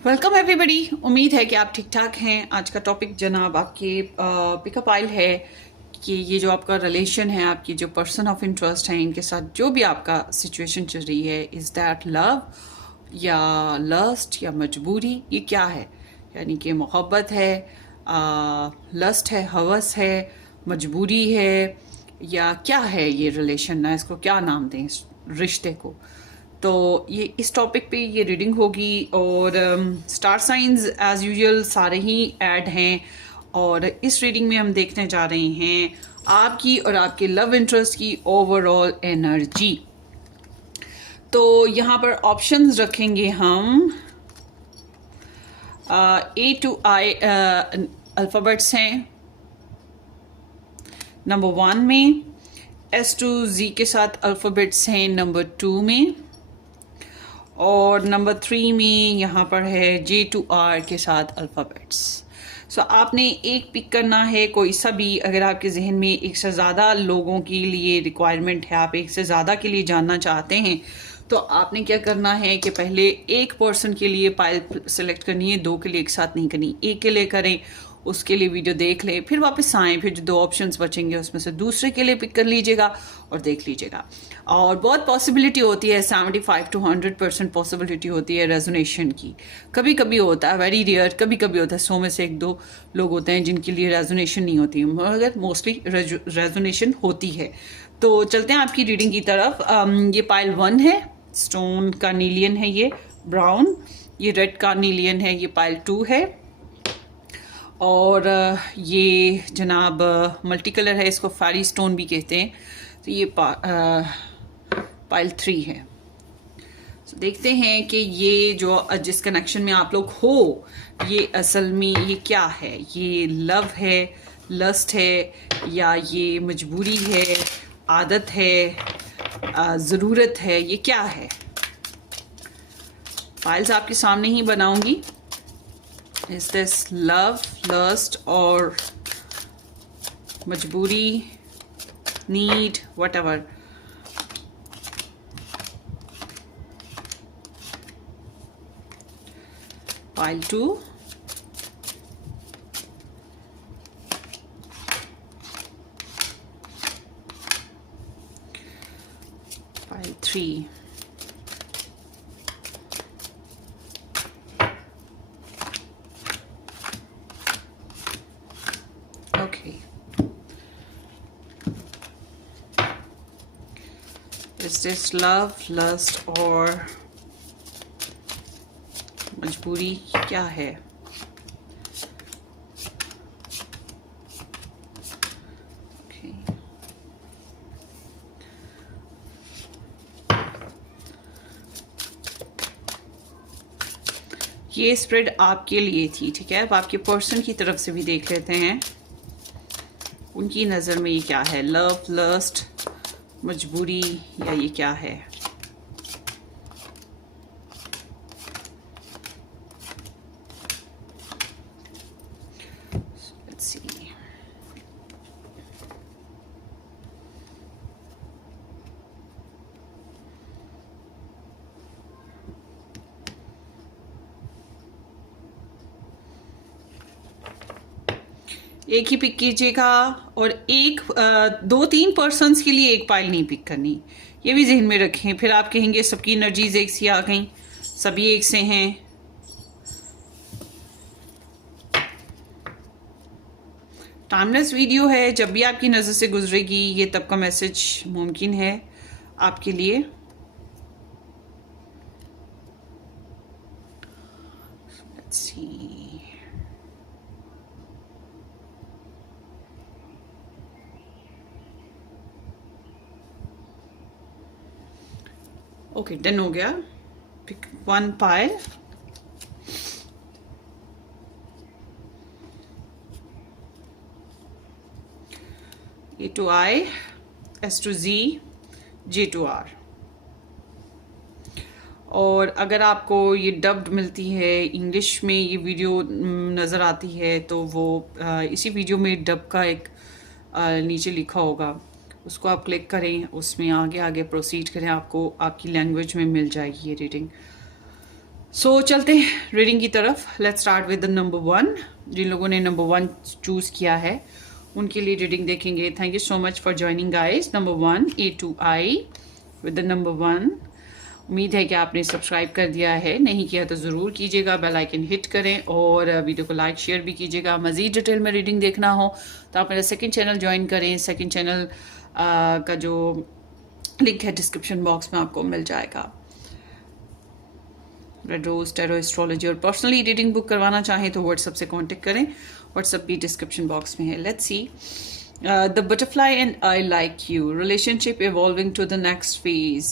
Welcome everybody. उम्मीद है कि आप ठीक ठाक हैं। आज का टॉपिक जनाब आपके पिकअप आइल है कि ये जो आपका रिलेशन है, आपकी जो पर्सन ऑफ इंटरेस्ट है, इनके साथ जो भी आपका सिचुएशन चल रही है, इज़ दैट लव या लस्ट या मजबूरी, ये क्या है? यानी कि मोहब्बत है, लस्ट है, हवस है, मजबूरी है, या क्या है ये रिलेशन? ना इसको क्या नाम दें इस रिश्ते को? तो ये इस टॉपिक पे ये रीडिंग होगी। और स्टार साइंस एज यूजुअल सारे ही ऐड हैं। और इस रीडिंग में हम देखने जा रहे हैं आपकी और आपके लव इंटरेस्ट की ओवरऑल एनर्जी। तो यहाँ पर ऑप्शंस रखेंगे हम। ए टू आई अल्फ़ाबेट्स हैं नंबर 1 में, एस टू जी के साथ अल्फ़ाबेट्स हैं नंबर 2 में, और नंबर 3 में यहाँ पर है जे टू आर के साथ अल्फ़ाबेट्स। सो आपने एक पिक करना है, कोई सा भी। अगर आपके जहन में एक से ज़्यादा लोगों के लिए रिक्वायरमेंट है, आप एक से ज़्यादा के लिए जानना चाहते हैं, तो आपने क्या करना है कि पहले एक पर्सन के लिए पाइल सेलेक्ट करनी है, 2 के लिए एक साथ नहीं करनी। एक के लिए करें, उसके लिए वीडियो देख लें, फिर वापस आएँ, फिर जो 2 ऑप्शंस बचेंगे उसमें से दूसरे के लिए पिक कर लीजिएगा और देख लीजिएगा। और बहुत पॉसिबिलिटी होती है, 75 to 100% पॉसिबिलिटी होती है रेजोनेशन की। कभी कभी होता है, वेरी रेयर, कभी कभी होता है, 100 में से 1-2 लोग होते हैं जिनके लिए रेजोनेशन नहीं होती, मगर मोस्टली रेजोनेशन होती है। तो चलते हैं आपकी रीडिंग की तरफ। ये पाइल 1 है, स्टोन कार्नीलियन है, ये ब्राउन। ये रेड कार्नीलियन है, ये पाइल 2 है। और ये जनाब मल्टी कलर है, इसको फेरी स्टोन भी कहते हैं। तो ये पाइल 3 है। तो देखते हैं कि ये जो जिस कनेक्शन में आप लोग हो, ये असल में ये क्या है? ये लव है, लस्ट है, या ये मजबूरी है, आदत है, ज़रूरत है, ये क्या है? फाइल्स आपके सामने ही बनाऊंगी। इज दिस लव, लस्ट और मजबूरी, need, whatever? Pile 2, Pile 3, okay. Is this love, lust और मजबूरी, क्या है? Okay. ये स्प्रेड आपके लिए थी, ठीक है? अब आपके पर्सन की तरफ से भी देख लेते हैं, उनकी नज़र में ये क्या है? लव, लस्ट, मजबूरी, या ये क्या है? Let's see. एक ही पिक कीजिएगा, और एक 2-3 पर्सन्स के लिए एक पाइल नहीं पिक करनी, ये भी जहन में रखें। फिर आप कहेंगे सबकी एनर्जीज एक सी आ गई, सभी एक से हैं। टाइमलेस वीडियो है, जब भी आपकी नज़र से गुजरेगी ये तब का मैसेज मुमकिन है आपके लिए। Let's see. ओके, डन हो गया। Pick 1 pile. A to I, S to G, J to R. और अगर आपको ये डब्ड मिलती है, इंग्लिश में ये वीडियो नज़र आती है, तो वो इसी वीडियो में डब का एक नीचे लिखा होगा, उसको आप क्लिक करें, उसमें आगे आगे प्रोसीड करें, आपको आपकी लैंग्वेज में मिल जाएगी ये रीडिंग। चलते हैं रीडिंग की तरफ। Let's start with the number 1। जिन लोगों ने नंबर 1 चूज़ किया है उनके लिए रीडिंग देखेंगे। Thank you so much for joining guys. Number 1 A2I with the number 1। उम्मीद है कि आपने सब्सक्राइब कर दिया है, नहीं किया तो ज़रूर कीजिएगा, बेल आइकन हिट करें और वीडियो को लाइक शेयर भी कीजिएगा। मज़ीद डिटेल में रीडिंग देखना हो तो आप मेरा सेकंड चैनल ज्वाइन करें। सेकंड चैनल का जो लिंक है डिस्क्रिप्शन बॉक्स में आपको मिल जाएगा। रेड रोज टैरो एस्ट्रोलॉजी और पर्सनली रीडिंग बुक करवाना चाहें तो व्हाट्सएप से कांटेक्ट करें। व्हाट्सएप भी डिस्क्रिप्शन बॉक्स में है। Let's see the butterfly and I like you, relationship evolving to the next phase,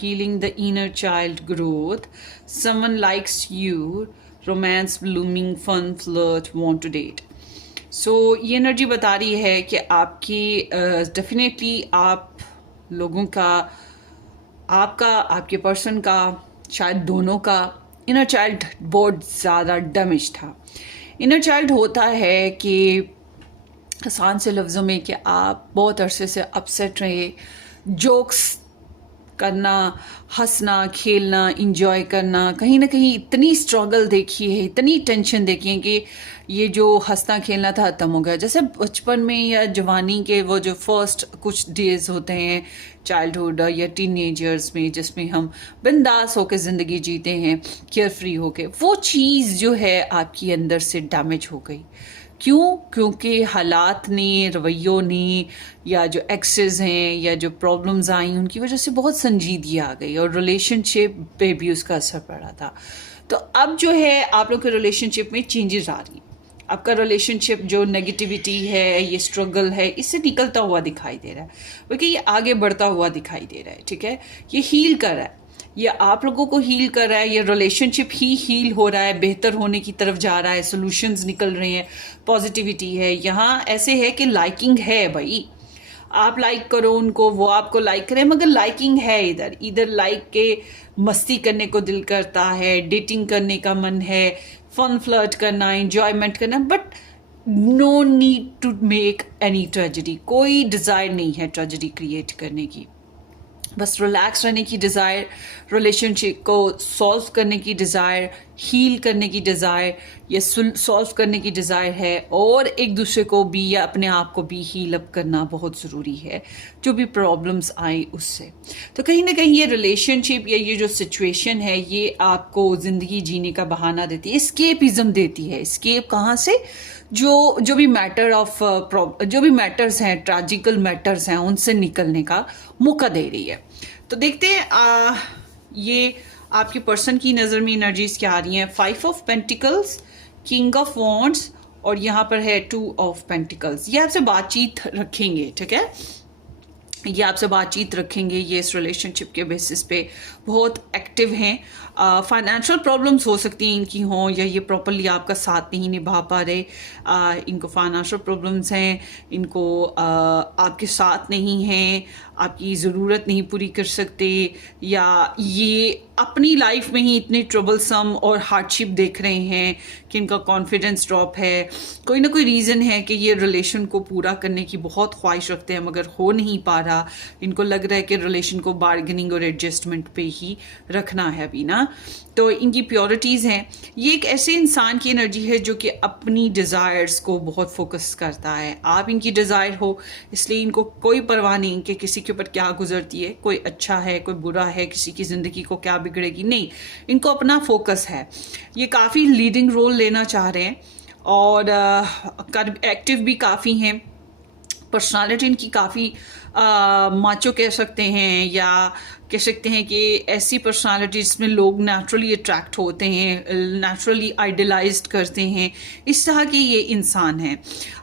healing the inner child growth, someone likes you, romance blooming, fun flirt, want to date. ये energy बता रही है कि आपकी definitely आप लोगों का, आपका, आपके पर्सन का, शायद दोनों का इनर चाइल्ड बहुत ज़्यादा डैमेज था। इनर चाइल्ड होता है कि आसान से लफ्ज़ों में कि आप बहुत अरसे से अपसेट रहे, जोक्स करना, हंसना, खेलना, इंजॉय करना, कहीं ना कहीं इतनी स्ट्रगल देखी है, इतनी टेंशन देखी है कि ये जो हंसना खेलना था ख़त्म हो गया। जैसे बचपन में या जवानी के वो जो फर्स्ट कुछ डेज होते हैं चाइल्डहुड या टीनेजर्स में, जिसमें हम बिंदास होकर ज़िंदगी जीते हैं, केयर फ्री होकर, वो चीज़ जो है आपकी अंदर से डैमेज हो गई। क्यों? क्योंकि हालात ने, रवैयों ने, या जो एक्सेस हैं या जो प्रॉब्लम्स आई उनकी वजह से बहुत संजीदगी आ गई और रिलेशनशिप पे भी उसका असर पड़ा था। तो अब जो है आप लोग के रिलेशनशिप में चेंजेस आ रही हैं। आपका रिलेशनशिप जो नेगेटिविटी है, ये स्ट्रगल है, इससे निकलता हुआ दिखाई दे रहा है, क्योंकि ये आगे बढ़ता हुआ दिखाई दे रहा है। ठीक है, ये हील कर रहा है, ये आप लोगों को हील कर रहा है, ये रिलेशनशिप ही हील हो रहा है, बेहतर होने की तरफ जा रहा है, सॉल्यूशंस निकल रहे हैं, पॉजिटिविटी है। यहाँ ऐसे है कि लाइकिंग है भाई, आप लाइक करो उनको, वो आपको लाइक करें, मगर लाइकिंग है। इधर लाइक के मस्ती करने को दिल करता है, डेटिंग करने का मन है, फन फ्लर्ट करना, एंजॉयमेंट करना, but no need to make any tragedy. कोई डिज़ायर नहीं है ट्रेजेडी क्रिएट करने की, बस रिलैक्स रहने की डिज़ायर, रिलेशनशिप को सॉल्व करने की डिज़ायर, हील करने की डिज़ायर या सॉल्व करने की डिज़ायर है, और एक दूसरे को भी या अपने आप को भी हील अप करना बहुत ज़रूरी है, जो भी प्रॉब्लम्स आई उससे। तो कहीं ना कहीं ये रिलेशनशिप या ये जो सिचुएशन है ये आपको ज़िंदगी जीने का बहाना देती है, एस्केपिज्म देती है। एस्केप कहाँ से? जो भी जो भी मैटर्स हैं, ट्रैजिकल मैटर्स हैं, उनसे निकलने का मौका दे रही है। तो देखते हैं ये आपके पर्सन की नज़र में एनर्जीज क्या आ रही हैं। 5 of pentacles, king of wands, और यहाँ पर है 2 ऑफ पेंटिकल्स। ये आपसे बातचीत रखेंगे, ठीक है, ये आपसे बातचीत रखेंगे, ये इस रिलेशनशिप के बेसिस पे बहुत एक्टिव हैं। फाइनेंशियल प्रॉब्लम्स हो सकती हैं इनकी हों, या ये प्रॉपरली आपका साथ नहीं निभा पा रहे, इनको फाइनेंशियल प्रॉब्लम्स हैं, इनको आपके साथ नहीं हैं, आपकी ज़रूरत नहीं पूरी कर सकते, या ये अपनी लाइफ में ही इतने ट्रबलसम और हार्डशिप देख रहे हैं कि इनका कॉन्फिडेंस ड्रॉप है। कोई ना कोई रीज़न है कि ये रिलेशन को पूरा करने की बहुत ख्वाहिश रखते हैं मगर हो नहीं पा रहा। इनको लग रहा है कि रिलेशन को बार्गेनिंग और एडजस्टमेंट पे ही रखना है अभी ना। तो इनकी प्योरिटीज़ हैं। ये एक ऐसे इंसान की एनर्जी है जो कि अपनी डिज़ायर्स को बहुत फोकस करता है। आप इनकी डिज़ायर हो, इसलिए इनको कोई परवाह नहीं कि किसी के ऊपर क्या गुजरती है, कोई अच्छा है, कोई बुरा है, किसी की ज़िंदगी को क्या बिगड़ेगी, नहीं, इनको अपना फोकस है। ये काफ़ी लीडिंग रोल लेना चाह रहे हैं और एक्टिव भी काफ़ी हैं। पर्सनालिटी इनकी काफ़ी माचो कह सकते हैं, या कह सकते हैं कि ऐसी पर्सनालिटी जिसमें लोग नेचुरली अट्रैक्ट होते हैं, नेचुरली आइडलाइज्ड करते हैं, इस तरह के ये इंसान हैं।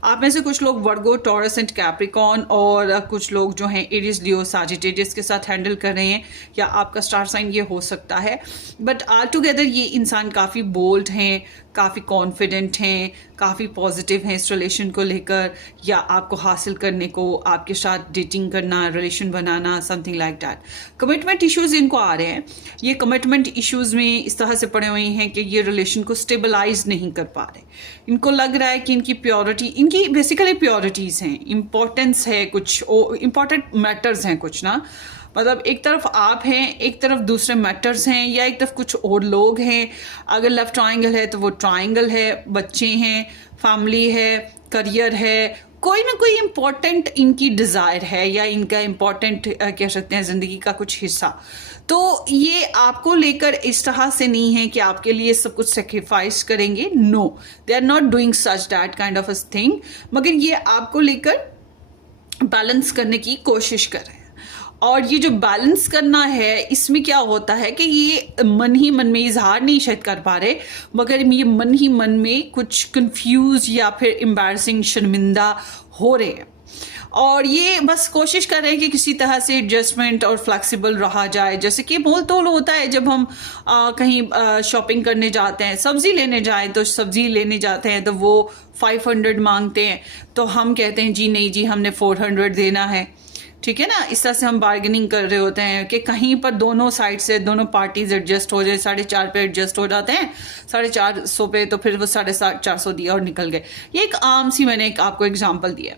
आप में से कुछ लोग वर्गो, टॉरस एंड कैप्रिकॉर्न, और कुछ लोग जो हैं एरीज, लियो, सैजिटेरियस के साथ हैंडल कर रहे हैं, या आपका स्टार साइन ये हो सकता है। बट ऑल टुगेदर ये इंसान काफ़ी बोल्ड हैं, काफ़ी कॉन्फिडेंट हैं, काफ़ी पॉजिटिव हैं इस रिलेशन को लेकर, या आपको हासिल करने को, आपके साथ डेटिंग करना, relation banana, something like that. Commitment issues इनको आ रहे हैं। ये कमिटमेंट इश्यूज में इस तरह से पड़े हुए हैं कि ये रिलेशन को स्टेबलाइज नहीं कर पा रहे। इनको लग रहा है कि इनकी प्योरिटी, इनकी बेसिकली प्योरिटीज़ हैं, इम्पोर्टेंस है, कुछ इम्पोर्टेंट मैटर्स हैं कुछ ना, मतलब एक तरफ आप हैं, एक तरफ दूसरे मैटर्स हैं, या एक तरफ कुछ और लोग हैं। अगर लव ट्रायंगल है तो वो ट्रायंगल है, बच्चे हैं, फैमिली है, करियर है, कोई ना कोई इम्पोर्टेंट इनकी डिज़ायर है या इनका इम्पोर्टेंट कह सकते हैं ज़िंदगी का कुछ हिस्सा। तो ये आपको लेकर इस तरह से नहीं है कि आपके लिए सब कुछ सेक्रीफाइस करेंगे, no, they are not doing such that kind of a thing, मगर ये आपको लेकर बैलेंस करने की कोशिश कर रहे हैं। और ये जो बैलेंस करना है, इसमें क्या होता है कि ये मन ही मन में इजहार नहीं शायद कर पा रहे, मगर ये मन ही मन में कुछ कंफ्यूज या फिर एम्बैरसिंग, शर्मिंदा हो रहे हैं। और ये बस कोशिश कर रहे हैं कि किसी तरह से एडजस्टमेंट और फ्लेक्सिबल रहा जाए। जैसे कि मोल तोल होता है, जब हम कहीं शॉपिंग करने जाते हैं, सब्जी लेने जाएं तो सब्जी लेने जाते हैं तो वो 500 मांगते हैं, तो हम कहते हैं जी नहीं जी, हमने 400 देना है, ठीक है ना। इस तरह से हम बार्गेनिंग कर रहे होते हैं कि कहीं पर दोनों साइड से दोनों पार्टीज एडजस्ट हो जाए। 450 पे एडजस्ट हो जाते हैं, 450 पे, तो फिर वो 450 दिया और निकल गए। ये एक आम सी मैंने आपको एग्जांपल दिया।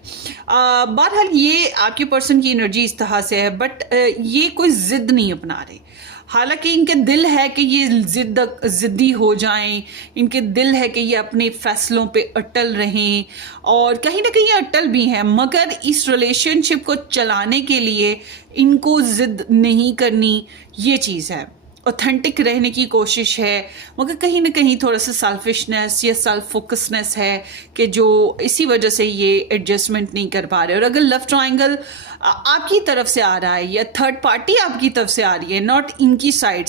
बहरहाल ये आपके पर्सन की एनर्जी इस तरह से है, बट ये कोई जिद नहीं अपना रहे। हालांकि इनके दिल है कि ये जिद्दी हो जाएं, इनके दिल है कि ये अपने फैसलों पे अटल रहें, और कहीं ना कहीं अटल भी हैं, मगर इस रिलेशनशिप को चलाने के लिए इनको जिद नहीं करनी, ये चीज़ है। ऑथेंटिक रहने की कोशिश है, मगर कहीं ना कहीं थोड़ा सा सेल्फिशनेस या सेल्फ फोकसनेस है कि जो इसी वजह से ये एडजस्टमेंट नहीं कर पा रहे। और अगर लव ट्रायंगल आपकी तरफ से आ रहा है या थर्ड पार्टी आपकी तरफ से आ रही है, नॉट इनकी साइड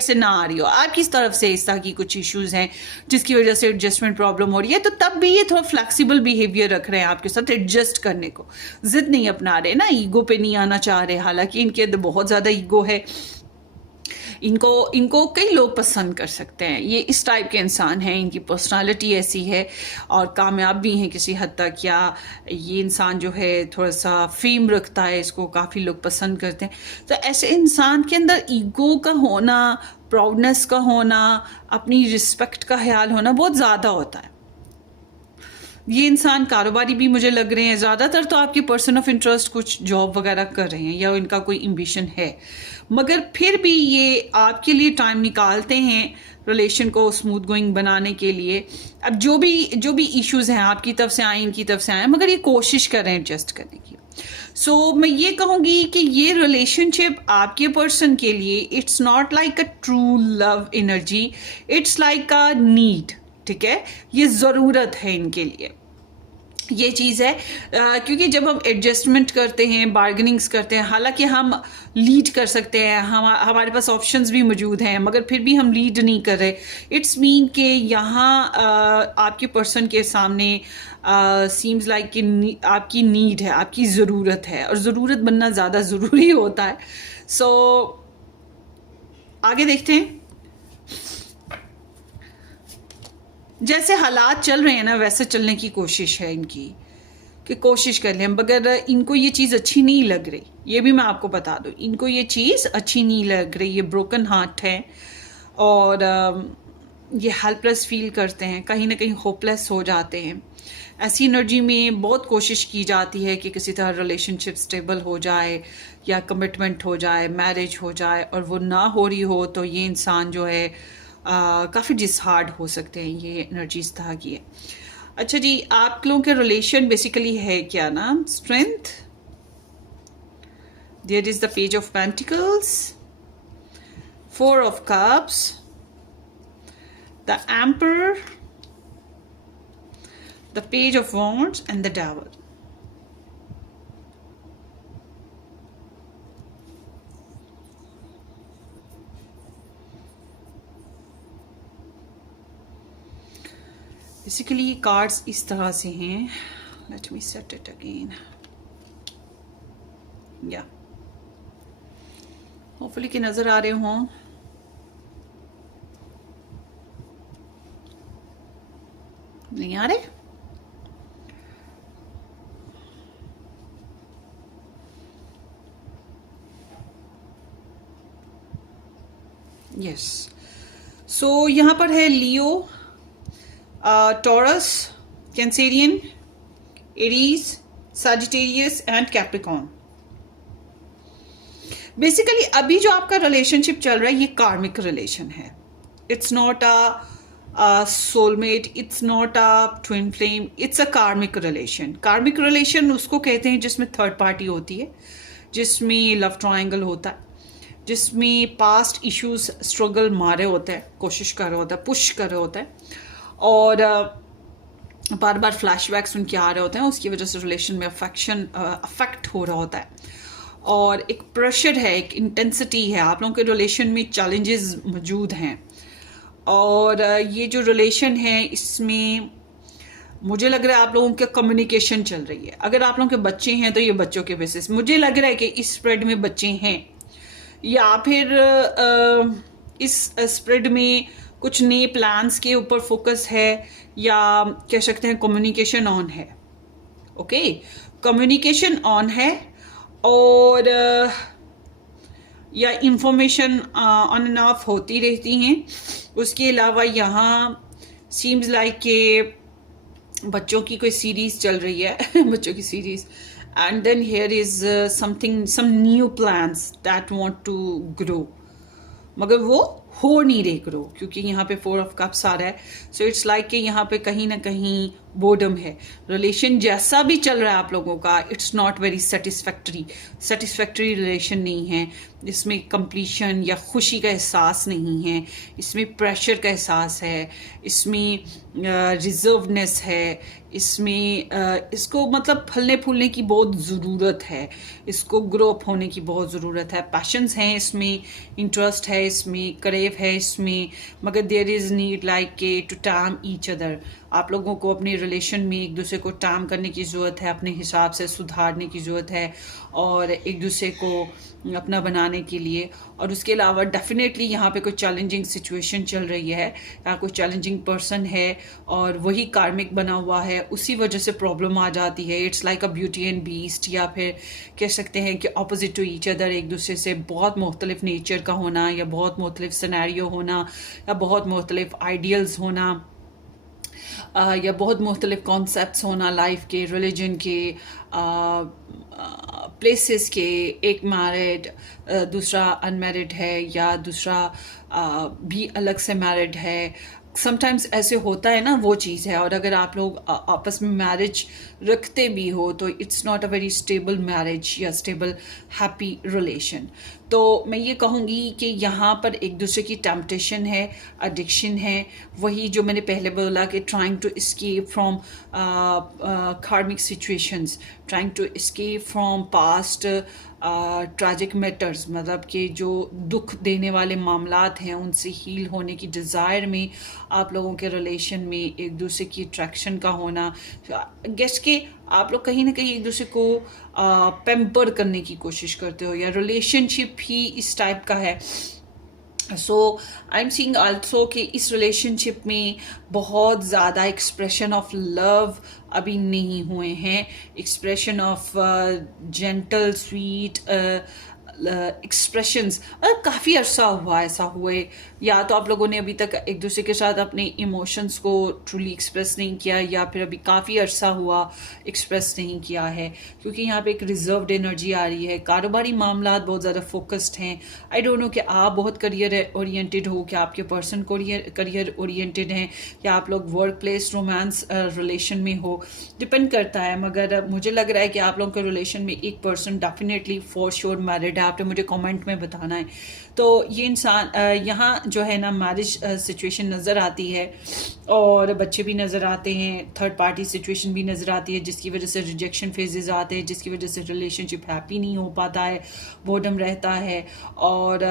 से ना आ रही हो, आपकी तरफ से इस तरह की कुछ इश्यूज हैं जिसकी वजह से एडजस्टमेंट प्रॉब्लम हो रही है, तो तब भी ये थोड़ा फ्लेक्सिबल बिहेवियर रख रहे हैं आपके साथ, एडजस्ट करने को जिद नहीं अपना रहे ना, ईगो पे नहीं आना चाह रहे। हालांकि इनके अंदर बहुत ज़्यादा ईगो है, इनको कई लोग पसंद कर सकते हैं, ये इस टाइप के इंसान हैं, इनकी पर्सनालिटी ऐसी है, और कामयाब भी हैं किसी हद तक। या ये इंसान जो है थोड़ा सा फेम रखता है, इसको काफ़ी लोग पसंद करते हैं। तो ऐसे इंसान के अंदर ईगो का होना, प्राउडनेस का होना, अपनी रिस्पेक्ट का ख्याल होना बहुत ज़्यादा होता है। ये इंसान कारोबारी भी मुझे लग रहे हैं, ज़्यादातर तो आपके पर्सन ऑफ इंटरेस्ट कुछ जॉब वगैरह कर रहे हैं या इनका कोई एम्बिशन है, मगर फिर भी ये आपके लिए टाइम निकालते हैं रिलेशन को स्मूथ गोइंग बनाने के लिए। अब जो भी इश्यूज हैं आपकी तरफ से आए, इनकी तरफ से आए, मगर ये कोशिश कर रहे हैं एडजस्ट करने की। सो मैं ये कहूँगी कि ये रिलेशनशिप आपके पर्सन के लिए it's not like a true love energy, it's like a need, ठीक है, ये ज़रूरत है इनके लिए, ये चीज़ है। क्योंकि जब हम एडजस्टमेंट करते हैं, बार्गेनिंग्स करते हैं, हालांकि हम लीड कर सकते हैं, हमारे पास ऑप्शंस भी मौजूद हैं, मगर फिर भी हम लीड नहीं कर रहे, इट्स मीन कि यहाँ आपके पर्सन के सामने सीम्स लाइक कि आपकी नीड है, आपकी ज़रूरत है, और ज़रूरत बनना ज़्यादा ज़रूरी होता है। सो आगे देखते हैं। जैसे हालात चल रहे हैं ना, वैसे चलने की कोशिश है इनकी, कि कोशिश कर लें, मगर इनको ये चीज़ अच्छी नहीं लग रही, ये भी मैं आपको बता दूं, इनको ये चीज़ अच्छी नहीं लग रही। ये ब्रोकन हार्ट है, और ये हेल्पलेस फील करते हैं, कहीं ना कहीं होपलेस हो जाते हैं। ऐसी एनर्जी में बहुत कोशिश की जाती है कि किसी तरह रिलेशनशिप स्टेबल हो जाए या कमिटमेंट हो जाए, मैरिज हो जाए, और वो ना हो रही हो तो ये इंसान जो है काफ़ी डिसहार्ड हो सकते हैं। ये एनर्जी इस तरह की है। अच्छा जी, आप लोगों के रिलेशन बेसिकली है क्या ना, strength, there is the page of pentacles, 4 of cups, the emperor, the page of wands and the devil. Basically ये कार्ड्स इस तरह से हैं, let me set it again, या होपफुली कि नजर आ रहे हों। नहीं आ रहे? यस। सो यहाँ पर है Leo, Taurus, Cancerian, Aries, Sagittarius and Capricorn. Basically अभी जो आपका रिलेशनशिप चल रहा है ये कार्मिक रिलेशन है. It's not a soulmate, it's not a twin flame, it's a karmic relation. कार्मिक रिलेशन उसको कहते हैं जिसमें थर्ड पार्टी होती है, जिसमें लव ट्रायंगल होता है, जिसमें पास्ट इश्यूज स्ट्रगल मारे होते हैं, कोशिश कर रहे होता है, पुश कर रहे होता है, और बार बार फ्लैशबैक्स उनके आ रहे होते हैं. उसकी वजह से रिलेशन में अफेक्ट हो रहा होता है, और एक प्रेशर है, एक इंटेंसिटी है. आप लोगों के रिलेशन में चैलेंजेस मौजूद हैं, और ये जो रिलेशन है इसमें मुझे लग रहा है आप लोगों के कम्युनिकेशन चल रही है. अगर आप लोगों के बच्चे हैं तो ये बच्चों के बेसिस मुझे लग रहा है कि इस स्प्रेड में बच्चे हैं, या फिर इस स्प्रेड में कुछ नए प्लान्स के ऊपर फोकस है, या कह सकते हैं कम्युनिकेशन ऑन है. ओके, कम्युनिकेशन ऑन है, और या इंफॉर्मेशन ऑन एंड ऑफ होती रहती हैं. उसके अलावा यहाँ सीम्स लाइक के बच्चों की कोई सीरीज चल रही है बच्चों की series, and then here is something, some new plans that want to grow, मगर वो हो नहीं रहे ग्रो, क्योंकि यहाँ पे 4 ऑफ कप्स आ रहा है. सो इट्स लाइक कि यहाँ पे कहीं ना कहीं बोर्डम है. रिलेशन जैसा भी चल रहा है आप लोगों का, it's not very satisfactory relation नहीं है. इसमें कंप्लीशन या खुशी का एहसास नहीं है, इसमें प्रेशर का एहसास है, इसमें रिजर्वनेस है, इसमें इसको मतलब फलने फूलने की बहुत ज़रूरत है, इसको ग्रो अप होने की बहुत ज़रूरत है. पैशंस हैं इसमें, इंटरेस्ट है इसमें, करेव है इसमें, मगर देयर इज़ नीड लाइक के टू टाइम ईच अदर. आप लोगों को अपने रिलेशन में एक दूसरे को टाइम करने की ज़रूरत है, अपने हिसाब से सुधारने की ज़रूरत है, और एक दूसरे को अपना बनाने के लिए. और उसके अलावा डेफिनेटली यहाँ पे कोई चैलेंजिंग सिचुएशन चल रही है, या कोई चैलेंजिंग पर्सन है और वही कार्मिक बना हुआ है, उसी वजह से प्रॉब्लम आ जाती है. It's like a beauty and beast, या फिर कह सकते हैं कि ऑपोजिट टू ईच अदर, एक दूसरे से बहुत मुख्तलिफ नेचर का होना, या बहुत मुख्तलिफ सिनेरियो होना, या बहुत मुख्तलिफ आइडियल्स होना, या बहुत मुख्तलिफ कॉन्सेप्ट्स होना लाइफ के, रिलीजन के, प्लेसेस के. एक मैरिड, दूसरा अनमैरिड है, या दूसरा भी अलग से मैरिड है. समटाइम्स ऐसे होता है ना, वो चीज़ है. और अगर आप लोग आपस में मैरिज रखते भी हो तो it's not a very stable marriage या स्टेबल हैप्पी रिलेशन. तो मैं ये कहूँगी कि यहाँ पर एक दूसरे की टेम्पटेशन है, एडिक्शन है, वही जो मैंने पहले बोला कि trying to escape from karmic situations, trying to escape from past tragic matters, मतलब कि जो दुख देने वाले मामलात हैं उनसे हील होने की डिज़ायर में आप लोगों के रिलेशन में एक दूसरे की अट्रैक्शन का होना. गेस के आप लोग कहीं ना कहीं एक दूसरे को पेम्पर करने की कोशिश करते हो, या रिलेशनशिप ही इस टाइप का है. सो आई एम सीइंग आल्सो कि इस रिलेशनशिप में बहुत ज़्यादा एक्सप्रेशन ऑफ लव अभी नहीं हुए हैं, expression of gentle sweet expressions काफ़ी अरसा हुआ ऐसा हुए. या तो आप लोगों ने अभी तक एक दूसरे के साथ अपने इमोशंस को ट्रूली एक्सप्रेस नहीं किया, या फिर अभी काफ़ी अरसा हुआ एक्सप्रेस नहीं किया है, क्योंकि यहाँ पे एक रिजर्व्ड एनर्जी आ रही है. कारोबारी मामलात बहुत ज़्यादा फोकस्ड हैं. आई डोंट नो कि आप बहुत करियर ओरिएंटेड हो, कि आपके पर्सन करियर ओरिएंटेड हैं, या आप लोग वर्क प्लेस रोमांस रिलेशन में हो, डिपेंड करता है. मगर मुझे लग रहा है कि आप लोगों के रिलेशन में एक person definitely for sure married है. आपने मुझे कमेंट में बताना है. तो ये इंसान यहाँ जो है ना, मैरिज सिचुएशन नज़र आती है, और बच्चे भी नज़र आते हैं, थर्ड पार्टी सिचुएशन भी नज़र आती है, जिसकी वजह से रिजेक्शन फेजेस आते हैं, जिसकी वजह से रिलेशनशिप हैप्पी नहीं हो पाता है, बोर्डम रहता है, और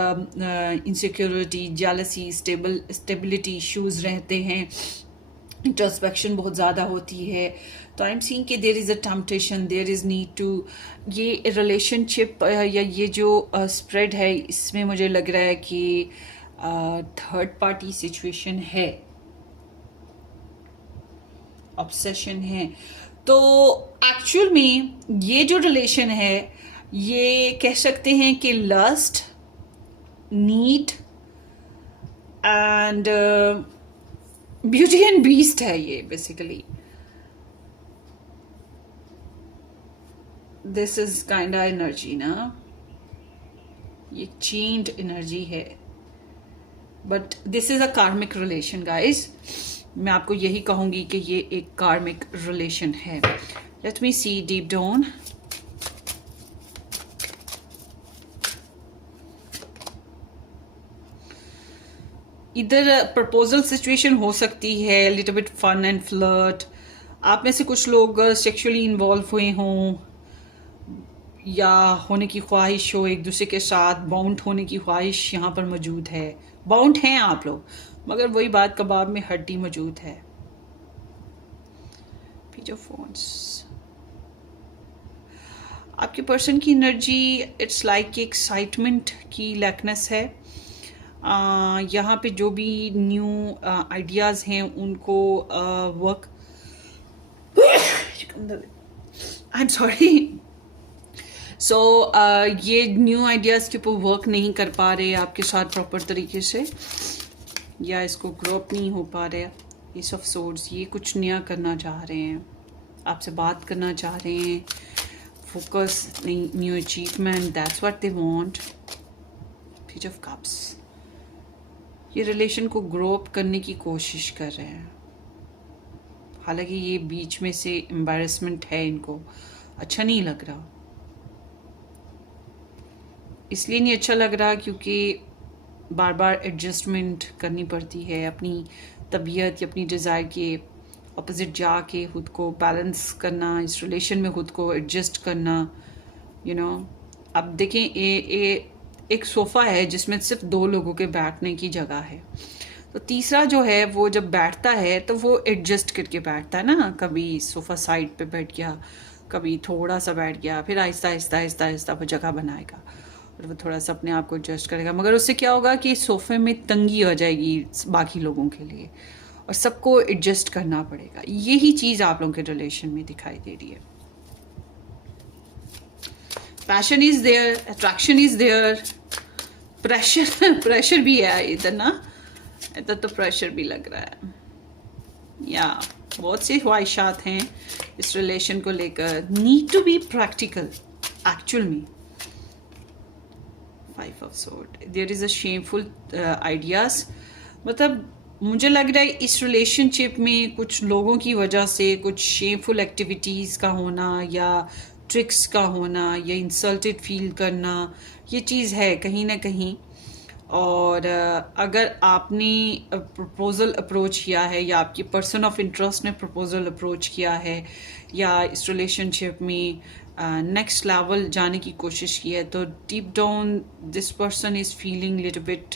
इनसिक्योरिटी, जेलसी, स्टेबिलिटी इश्यूज रहते हैं, इंट्रोस्पेक्शन बहुत ज़्यादा होती है. तो आई एम सीइंग कि there is a temptation, there is need to, ये रिलेशनशिप या ये जो स्प्रेड है, इसमें मुझे लग रहा है कि थर्ड पार्टी सिचुएशन है, ऑब्सेशन है. तो एक्चुअल में ये जो रिलेशन है, ये कह सकते हैं कि lust, need and beauty and beast है. ये basically this is kind of energy ना. ये चेंड एनर्जी है, but this is a karmic relation guys. मैं आपको यही कहूंगी कि ये एक कार्मिक रिलेशन है। Let me see deep down. इधर प्रपोजल सिचुएशन हो सकती है, little bit fun and flirt. आप में से कुछ लोग सेक्सुअली इन्वॉल्व हुए हों या होने की ख्वाहिश हो, एक दूसरे के साथ बाउंड होने की ख्वाहिश यहाँ पर मौजूद है। बाउंड हैं आप लोग, मगर वही बात, कबाब में हड्डी मौजूद है। पेज ऑफ वांड्स, आपके पर्सन की एनर्जी इट्स लाइक एक्साइटमेंट की लैकनेस है। यहाँ पे जो भी न्यू आइडियाज़ हैं उनको work I am sorry so ये न्यू आइडियाज़ के ऊपर वर्क नहीं कर पा रहे आपके साथ प्रॉपर तरीके से, या इसको ग्रो अप नहीं हो पा रहे। एस ऑफ सोर्ड्स, ये कुछ नया करना चाह रहे हैं, आपसे बात करना चाह रहे हैं, focus, new achievement, that's what they want. Page of cups, ये रिलेशन को ग्रो अप करने की कोशिश कर रहे हैं। हालांकि ये बीच में से एम्बैरेसमेंट है, इनको अच्छा नहीं लग रहा। इसलिए नहीं अच्छा लग रहा क्योंकि बार बार एडजस्टमेंट करनी पड़ती है, अपनी तबीयत या अपनी डिज़ायर के ऑपोजिट जाके खुद को बैलेंस करना, इस रिलेशन में खुद को एडजस्ट करना, यू नो। अब देखें, एक सोफ़ा है जिसमें सिर्फ 2 लोगों के बैठने की जगह है, तो तीसरा जो है वो जब बैठता है तो वो एडजस्ट करके बैठता है ना। कभी सोफ़ा साइड पे बैठ गया, कभी थोड़ा सा बैठ गया, फिर आहिस्ता आहिस्ता आहिस्ता आहिस्ता वो जगह बनाएगा और वो थोड़ा सा अपने आप को एडजस्ट करेगा। मगर उससे क्या होगा कि सोफ़े में तंगी आ जाएगी बाकी लोगों के लिए और सबको एडजस्ट करना पड़ेगा। यही चीज़ आप लोगों के रिलेशन में दिखाई दे रही है। Passion is there, attraction is there, pressure भी है इधर ना, इधर तो प्रेशर भी लग रहा है। या बहुत सी ख्वाहिशात हैं इस रिलेशन को लेकर। Need to be practical actual में। 5 of swords, there is a shameful ideas. मतलब मुझे लग रहा है इस रिलेशनशिप में कुछ लोगों की वजह से कुछ शेमफुल एक्टिविटीज़ का होना या ट्रिक्स का होना या इंसल्टेड फील करना, ये चीज़ है कहीं ना कहीं। और अगर आपने प्रपोज़ल अप्रोच किया है या आपकी पर्सन ऑफ इंटरेस्ट ने प्रपोज़ल अप्रोच किया है या इस रिलेशनशिप में नेक्स्ट लेवल जाने की कोशिश की है, तो deep down this person is feeling little bit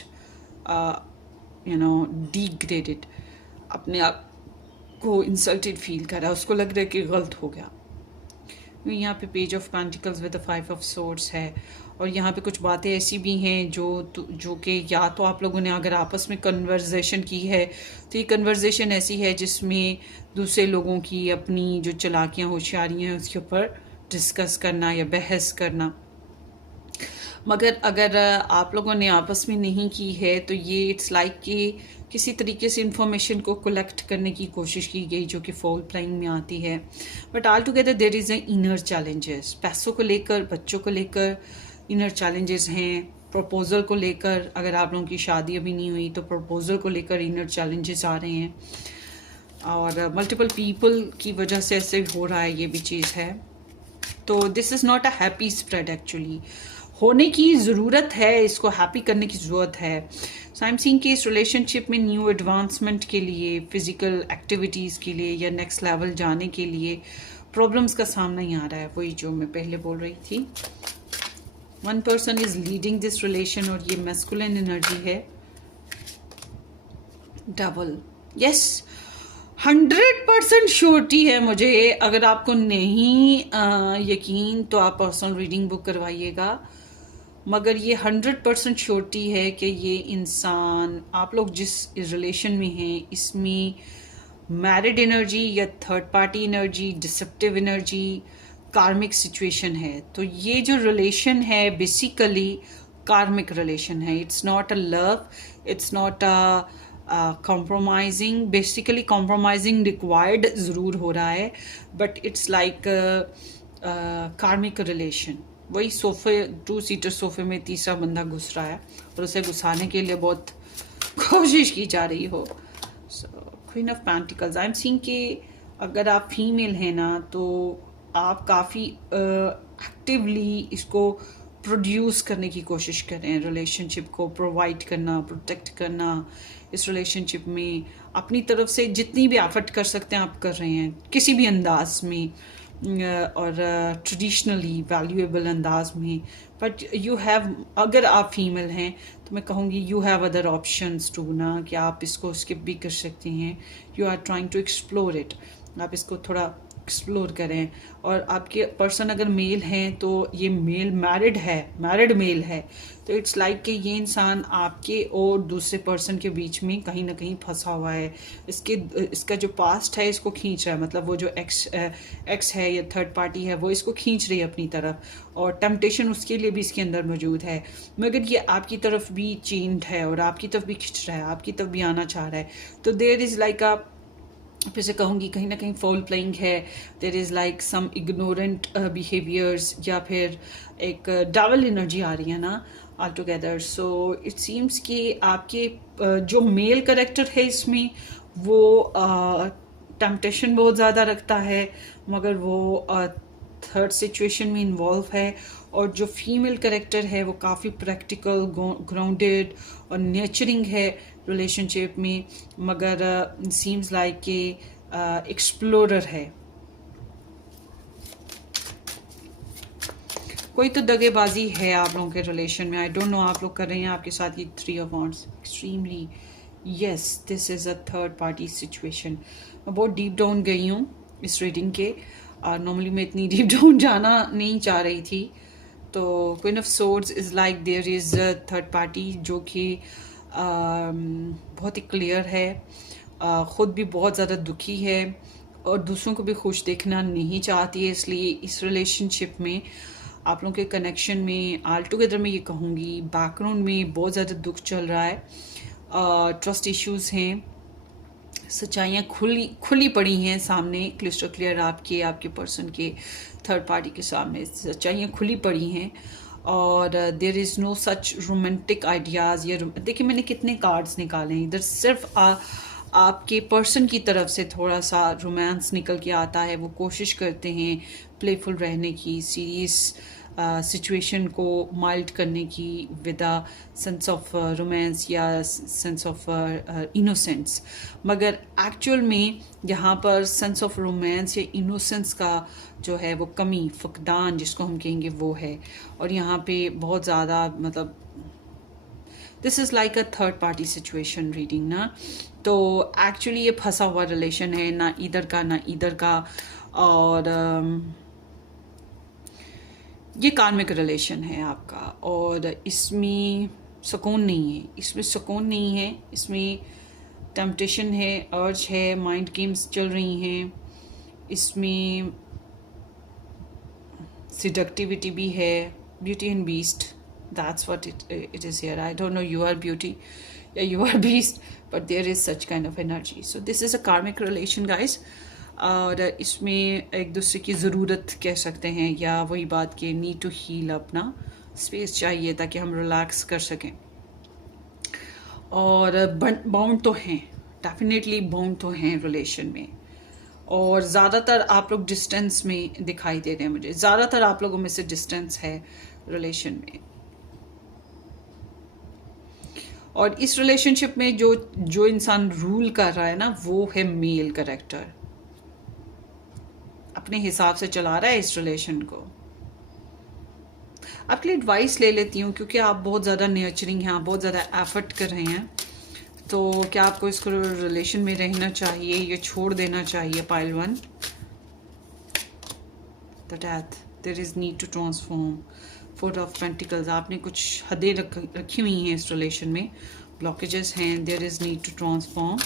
degraded, अपने आप को इंसल्टेड फील कर रहा है, उसको लग रहा है कि गलत हो गया। यहाँ पे page of pentacles with the 5 of swords है और यहाँ पे कुछ बातें ऐसी भी हैं जो कि या तो आप लोगों ने अगर आपस में कन्वर्सेशन की है तो ये कन्वर्सेशन ऐसी है जिसमें दूसरे लोगों की अपनी जो चालाकियाँ होशियारियाँ हैं उसके ऊपर डिस्कस करना या बहस करना। मगर अगर आप लोगों ने आपस में नहीं की है तो ये इट्स लाइक कि किसी तरीके से इंफॉर्मेशन को कलेक्ट करने की कोशिश की गई जो कि फोल प्लाइंग में आती है। But all together there is a inner challenges, पैसों को लेकर, बच्चों को लेकर इनर चैलेंजेस हैं। प्रपोज़ल को लेकर, अगर आप लोगों की शादी अभी नहीं हुई तो प्रपोज़ल को लेकर इनर चैलेंजेस आ रहे हैं और मल्टीपल पीपल की वजह से ऐसे हो रहा है, ये भी चीज़ है। तो this is not a happy spread actually. होने की ज़रूरत है, इसको हैप्पी करने की ज़रूरत है। सो आई एम सीइंग कि इस रिलेशनशिप में न्यू एडवांसमेंट के लिए, फिजिकल एक्टिविटीज़ के लिए या नेक्स्ट लेवल जाने के लिए प्रॉब्लम्स का सामना ही आ रहा है। वही जो मैं पहले बोल रही थी, one person is leading this relation और ये मैस्कुलिन एनर्जी है। डबल, यस 100% श्योरिटी है मुझे। अगर आपको नहीं यकीन तो आप पर्सनल रीडिंग बुक करवाइएगा, मगर ये 100% श्योरिटी है कि ये इंसान, आप लोग जिस रिलेशन में हैं इसमें मैरिड एनर्जी या third party energy, deceptive energy, कार्मिक सिचुएशन है। तो ये जो रिलेशन है बेसिकली कार्मिक रिलेशन है। It's not a love, it's not a compromising. Basically compromising required ज़रूर हो रहा है, बट इट्स लाइक कार्मिक रिलेशन। वही सोफे, 2 सीटर सोफे में तीसरा बंदा घुस रहा है और उसे घुसाने के लिए बहुत कोशिश की जा रही हो। सो queen of pentacles, I am seeing कि अगर आप फीमेल हैं ना तो आप काफ़ी एक्टिवली इसको प्रोड्यूस करने की कोशिश कर रहे हैं, रिलेशनशिप को प्रोवाइड करना, प्रोटेक्ट करना। इस रिलेशनशिप में अपनी तरफ से जितनी भी एफर्ट कर सकते हैं आप कर रहे हैं, किसी भी अंदाज में और ट्रेडिशनली वैल्यूएबल अंदाज में। बट यू हैव, अगर आप फीमेल हैं तो मैं कहूँगी you have other options too ना, कि आप इसको स्किप भी कर सकती हैं। You are trying to explore it, आप इसको थोड़ा एक्सप्लोर करें। और आपके पर्सन अगर मेल हैं तो ये मेल मैरिड मेल है, तो इट्स लाइक कि ये इंसान आपके और दूसरे पर्सन के बीच में कहीं ना कहीं फंसा हुआ है। इसका जो पास्ट है इसको खींच रहा है, मतलब वो जो एक्स है या थर्ड पार्टी है वो इसको खींच रही है अपनी तरफ, और टेम्पटेशन उसके लिए भी इसके अंदर मौजूद है। मगर ये आपकी तरफ भी चेंज्ड है और आपकी तरफ भी खींच रहा है, आपकी तरफ भी आना चाह रहा है। तो देयर इज़ लाइक अ, फिर से कहूँगी कहीं ना कहीं फॉल प्लेइंग है। There is like some ignorant behaviours, या फिर एक डबल एनर्जी आ रही है ना all together. So it seems कि आपके जो मेल कैरेक्टर है इसमें वो टेम्पटेशन बहुत ज़्यादा रखता है, मगर वो थर्ड सिचुएशन में इन्वॉल्व है। और जो फीमेल कैरेक्टर है वो काफ़ी प्रैक्टिकल, ग्राउंडेड और नेचरिंग है रिलेशनशिप में, मगर सीम्स लाइक कि एक्सप्लोरर है। कोई तो दगेबाजी है आप लोगों के रिलेशन में, आई डोंट नो आप लोग कर रहे हैं आपके साथ ये 3 of wands extremely. Yes, this is a third party situation. मैं बहुत डीप डाउन गई हूँ इस रीडिंग के, नॉर्मली मैं इतनी डीप डाउन जाना नहीं चाह रही थी। तो queen of swords is like there is a third party जो कि बहुत ही क्लियर है, ख़ुद भी बहुत ज़्यादा दुखी है और दूसरों को भी खुश देखना नहीं चाहती है। इसलिए इस रिलेशनशिप में आप लोगों के कनेक्शन में ऑल टुगेदर में ये कहूँगी बैकग्राउंड में बहुत ज़्यादा दुख चल रहा है, ट्रस्ट इश्यूज़ हैं, सच्चाइयाँ खुली पड़ी हैं सामने, क्लिस्टर क्लियर आपके पर्सन के थर्ड पार्टी के सामने सच्चाइयाँ खुली पड़ी हैं। और there is no such romantic ideas. या देखिए मैंने कितने कार्ड्स निकाले हैं इधर, सिर्फ आपके पर्सन की तरफ से थोड़ा सा रोमांस निकल के आता है। वो कोशिश करते हैं प्लेफुल रहने की, सीरियस सिचुएशन को माइल्ड करने की with a sense of romance या सेंस ऑफ इनोसेंस। मगर एक्चुअल में यहाँ पर सेंस ऑफ रोमांस या इनोसेंस का जो है वो कमी, फकदान जिसको हम कहेंगे वो है। और यहाँ पे बहुत ज़्यादा, मतलब this is like a third party situation reading ना। तो एक्चुअली ये फंसा हुआ रिलेशन है, ना इधर का ना इधर का। और ये कार्मिक रिलेशन है आपका, और इसमें सुकून नहीं है, इसमें टेम्पटेशन है, अर्ज है, माइंड गेम्स चल रही हैं, इसमें सिडक्टिविटी भी है, beauty and beast, that's what it is here. I don't know you are beauty या you are beast, but there is such kind of energy. So this is a karmic relation guys. और इसमें एक दूसरे की ज़रूरत कह सकते हैं, या वही बात कि नीड टू हील, अपना स्पेस चाहिए ताकि हम रिलैक्स कर सकें। और बाउंड तो हैं, डेफिनेटली बाउंड तो हैं रिलेशन में। और ज़्यादातर आप लोग डिस्टेंस में दिखाई दे रहे हैं मुझे, ज़्यादातर आप लोगों में से डिस्टेंस है रिलेशन में। और इस रिलेशनशिप में जो इंसान रूल कर रहा है ना वो है मेल कैरेक्टर, अपने हिसाब से चला रहा है इस रिलेशन को। आपके लिए एडवाइस ले लेती हूँ क्योंकि आप बहुत ज़्यादा नर्चरिंग हैं, आप बहुत ज़्यादा एफर्ट कर रहे हैं। तो क्या आपको इसको रिलेशन में रहना चाहिए या छोड़ देना चाहिए? Pile 1, the death, there is need to transform, 4 of pentacles, आपने कुछ हदें रखी हुई हैं इस रिलेशन में, ब्लॉकेजेस हैं, there is need to transform,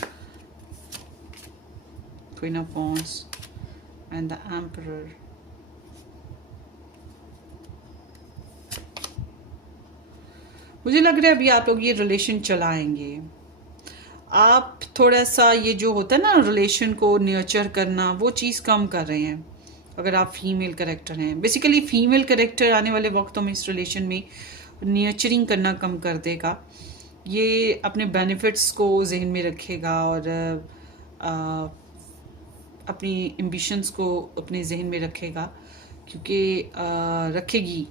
queen of wands and the emperor। मुझे लग रहा है अभी आप लोग ये रिलेशन चलाएंगे। आप थोड़ा सा ये जो होता है ना रिलेशन को नर्चर करना, वो चीज़ कम कर रहे हैं। अगर आप फीमेल कैरेक्टर हैं। बेसिकली फीमेल कैरेक्टर आने वाले वक्तों में इस रिलेशन में नर्चरिंग करना कम कर देगा। ये अपने बेनिफिट्स को जहन में रखेगा और अपनी एम्बिशंस को अपने जहन में रखेगा, क्योंकि रखेगी,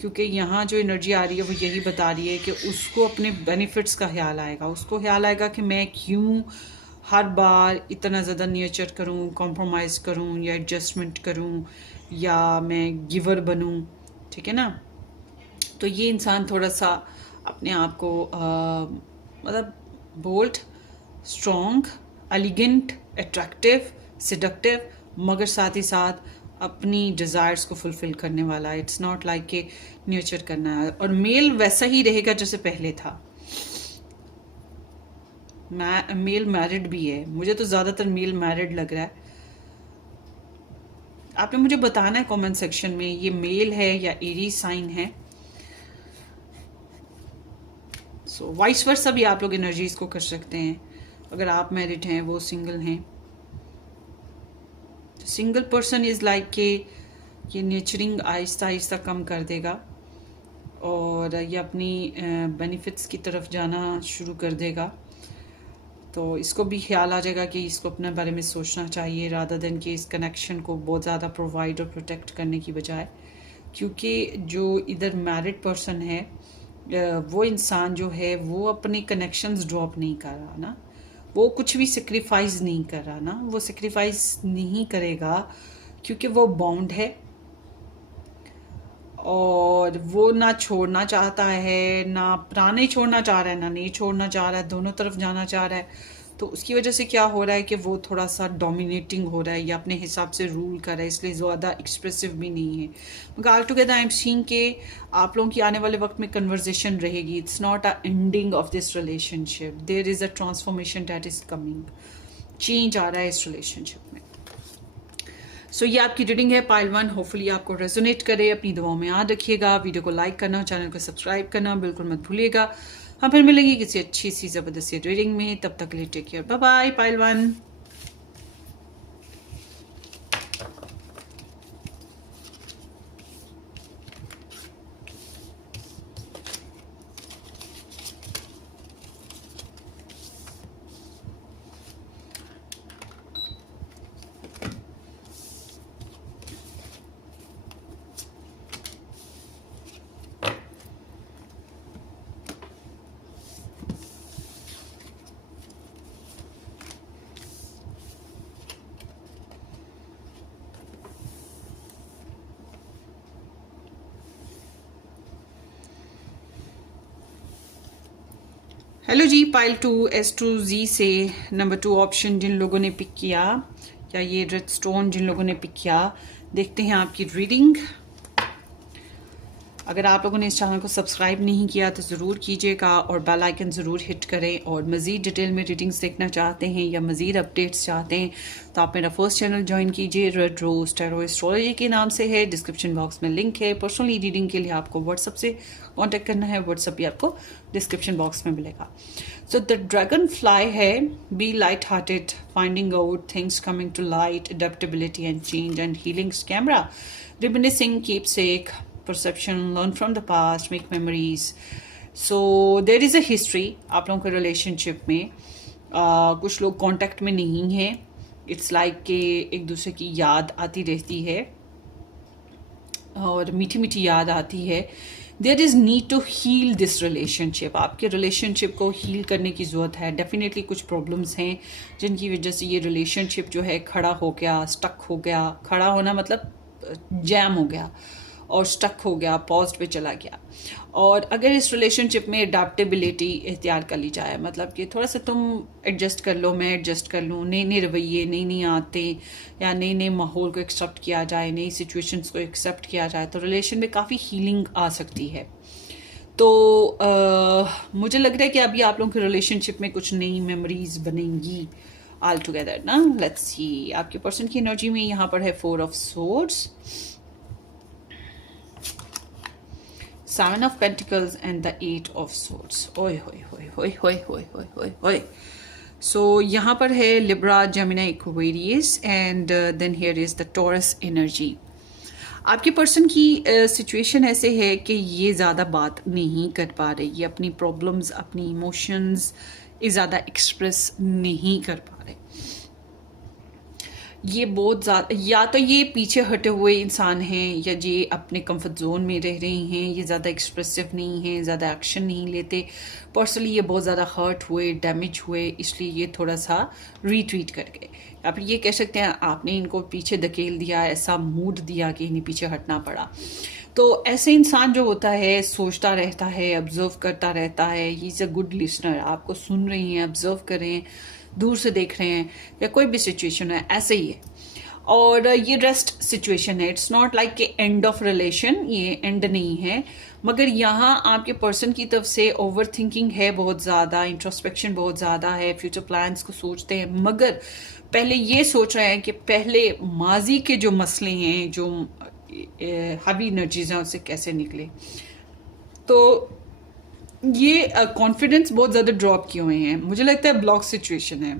क्योंकि यहाँ जो एनर्जी आ रही है वो यही बता रही है कि उसको अपने बेनिफिट्स का ख्याल आएगा। उसको ख्याल आएगा कि मैं क्यों हर बार इतना ज़्यादा नर्चर करूँ, कॉम्प्रोमाइज़ करूँ या एडजस्टमेंट करूँ या मैं गिवर बनूँ, ठीक है ना। तो ये इंसान थोड़ा सा अपने आप को मतलब bold, strong, elegant, attractive, seductive, मगर साथ ही साथ अपनी डिज़ायर्स को फुलफिल करने वाला है। इट्स नॉट लाइक के न्यूचर करना है। और मेल वैसा ही रहेगा जैसे पहले था। मेल मैरिड भी है, मुझे तो ज़्यादातर मेल मैरिड लग रहा है। आपने मुझे बताना है कमेंट सेक्शन में ये मेल है या एरीज साइन है। सो वाइस वर्सा भी आप लोग एनर्जीज को कर सकते हैं। अगर आप मैरिड हैं, वो सिंगल हैं, तो सिंगल पर्सन इज लाइक के ये नेचरिंग आहिस्ता आहिस्ता कम कर देगा और ये अपनी बेनिफिट्स की तरफ जाना शुरू कर देगा। तो इसको भी ख्याल आ जाएगा कि इसको अपने बारे में सोचना चाहिए रादर देन कि इस कनेक्शन को बहुत ज़्यादा प्रोवाइड और प्रोटेक्ट करने की बजाय। क्योंकि जो इधर मैरिड पर्सन है वो इंसान जो है वो अपने कनेक्शंस ड्रॉप नहीं कर रहा ना, वो कुछ भी सेक्रीफाइस नहीं कर रहा ना, वो सेक्रीफाइस नहीं करेगा क्योंकि वो बाउंड है और वो ना छोड़ना चाहता है, ना पुराने छोड़ना चाह रहा है, ना नई छोड़ना चाह रहा है, दोनों तरफ जाना चाह रहा है। तो उसकी वजह से क्या हो रहा है कि वो थोड़ा सा डोमिनेटिंग हो रहा है या अपने हिसाब से रूल कर रहा है, इसलिए ज़्यादा एक्सप्रेसिव भी नहीं है। मगर all together I am seeing के आप लोगों की आने वाले वक्त में कन्वर्जेशन रहेगी। It's not a ending of this relationship, there is a transformation that is coming. Change आ रहा है इस रिलेशनशिप में। सो ये आपकी रीडिंग है पाइल 1। होपफुली आपको रेजोनेट करे। अपनी दुआओं में याद रखिएगा। वीडियो को लाइक करना, चैनल को सब्सक्राइब करना बिल्कुल मत भूलिएगा। हम फिर मिलेंगे किसी अच्छी सी ज़बरदस्त रीडिंग में। तब तक के लिए take care, bye bye. Pile 1। Hello जी, पाइल 2 S2Z से नंबर 2 ऑप्शन जिन लोगों ने पिक किया, या ये रेड स्टोन जिन लोगों ने पिक किया, देखते हैं आपकी रीडिंग। अगर आप लोगों ने इस चैनल को सब्सक्राइब नहीं किया तो ज़रूर कीजिएगा और बेल आइकन ज़रूर हिट करें। और मज़ीद डिटेल में रीडिंग्स देखना चाहते हैं या मज़ीद अपडेट्स चाहते हैं तो आप मेरा फर्स्ट चैनल ज्वाइन कीजिए, रेड रोज टैरो एस्ट्रोलॉजी के नाम से है। डिस्क्रिप्शन बॉक्स में लिंक है। पर्सनली रीडिंग के लिए आपको व्हाट्सअप से कॉन्टेक्ट करना है, व्हाट्सअप भी आपको डिस्क्रिप्शन बॉक्स में मिलेगा। सो द ड्रैगन फ्लाई है, be light hearted, finding out things coming to light, adaptability and change and healing camera, reminiscing, keepsake, perception, learn from the past, make memories. So there is a history आप लोगों के relationship में। कुछ लोग contact में नहीं हैं। It's like कि एक दूसरे की याद आती रहती है और मीठी मीठी याद आती है। There is need to heal this relationship. आपके रिलेशनशिप को हील करने की ज़रूरत है। डेफिनेटली कुछ प्रॉब्लम्स हैं जिनकी वजह से ये रिलेशनशिप जो है खड़ा हो गया, स्टक हो गया। खड़ा होना मतलब जैम हो गया और स्टक हो गया, पॉज पे चला गया। और अगर इस रिलेशनशिप में अडाप्टेबिलिटी इख्तियार कर ली जाए, मतलब कि थोड़ा सा तुम एडजस्ट कर लो, मैं एडजस्ट कर लूँ, नए नए रवैये, नई नई आदतें या नए नए माहौल को एक्सेप्ट किया जाए, नई सिचुएशंस को एक्सेप्ट किया जाए, तो रिलेशन में काफ़ी हीलिंग आ सकती है। तो मुझे लग रहा है कि अभी आप लोगों के रिलेशनशिप में कुछ नई मेमोरीज बनेंगी ऑल टुगेदर ना। लेट्स सी आपके पर्सन की एनर्जी में यहाँ पर है 4 of swords, 7 of Pentacles and the 8 of Swords. Oi, hoi, hoi, hoi, hoi, hoi, hoi, hoi, hoi. So यहाँ पर है Libra, Gemini, Aquarius and then here is the Taurus energy. आपके पर्सन की सिचुएशन ऐसे है कि ये ज़्यादा बात नहीं कर पा रहे, ये अपनी प्रॉब्लम्स, अपनी इमोशंस ये ज़्यादा एक्सप्रेस नहीं कर पा रहे। ये बहुत ज़्यादा, या तो ये पीछे हटे हुए इंसान हैं या ये अपने कंफर्ट जोन में रह रहे हैं, ये ज़्यादा एक्सप्रेसिव नहीं हैं, ज़्यादा एक्शन नहीं लेते। पर्सनली ये बहुत ज़्यादा हर्ट हुए, डैमेज हुए, इसलिए ये थोड़ा सा रिट्रीट कर गए। या फिर ये कह सकते हैं आपने इनको पीछे धकेल दिया, ऐसा मूड दिया कि इन्हें पीछे हटना पड़ा। तो ऐसे इंसान जो होता है सोचता रहता है, ऑब्जर्व करता रहता है। He is a good listener, आपको सुन रही हैं, ऑब्जर्व कर रहे हैं, दूर से देख रहे हैं, या कोई भी सिचुएशन है ऐसे ही है। और ये रेस्ट सिचुएशन है, इट्स नॉट लाइक कि एंड ऑफ रिलेशन, ये एंड नहीं है। मगर यहाँ आपके पर्सन की तरफ से ओवर थिंकिंग है बहुत ज़्यादा, इंट्रोस्पेक्शन बहुत ज़्यादा है, फ्यूचर प्लान्स को सोचते हैं, मगर पहले ये सोच रहे हैं कि पहले माजी के जो मसले हैं, जो हैवी एनर्जीज हैं, उससे कैसे निकले। तो ये कॉन्फिडेंस बहुत ज़्यादा ड्रॉप किए हुए हैं, मुझे लगता है ब्लॉक सिचुएशन है।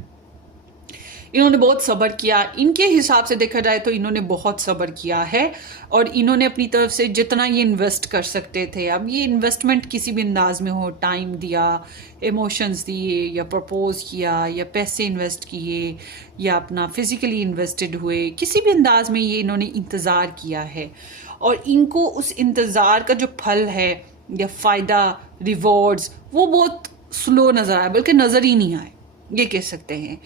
इन्होंने बहुत सब्र किया, इनके हिसाब से देखा जाए तो इन्होंने बहुत सब्र किया है, और इन्होंने अपनी तरफ से जितना ये इन्वेस्ट कर सकते थे, अब ये इन्वेस्टमेंट किसी भी अंदाज में हो, टाइम दिया, इमोशंस दिए, या प्रपोज किया, या पैसे इन्वेस्ट किए, या अपना फिजिकली इन्वेस्टेड हुए, किसी भी अंदाज में ये इन्होंने इंतज़ार किया है। और इनको उस इंतज़ार का जो फल है या फ़ायदा, रिवॉर्ड्स, वो बहुत स्लो नज़र आए, बल्कि नज़र ही नहीं आए, ये कह सकते हैं।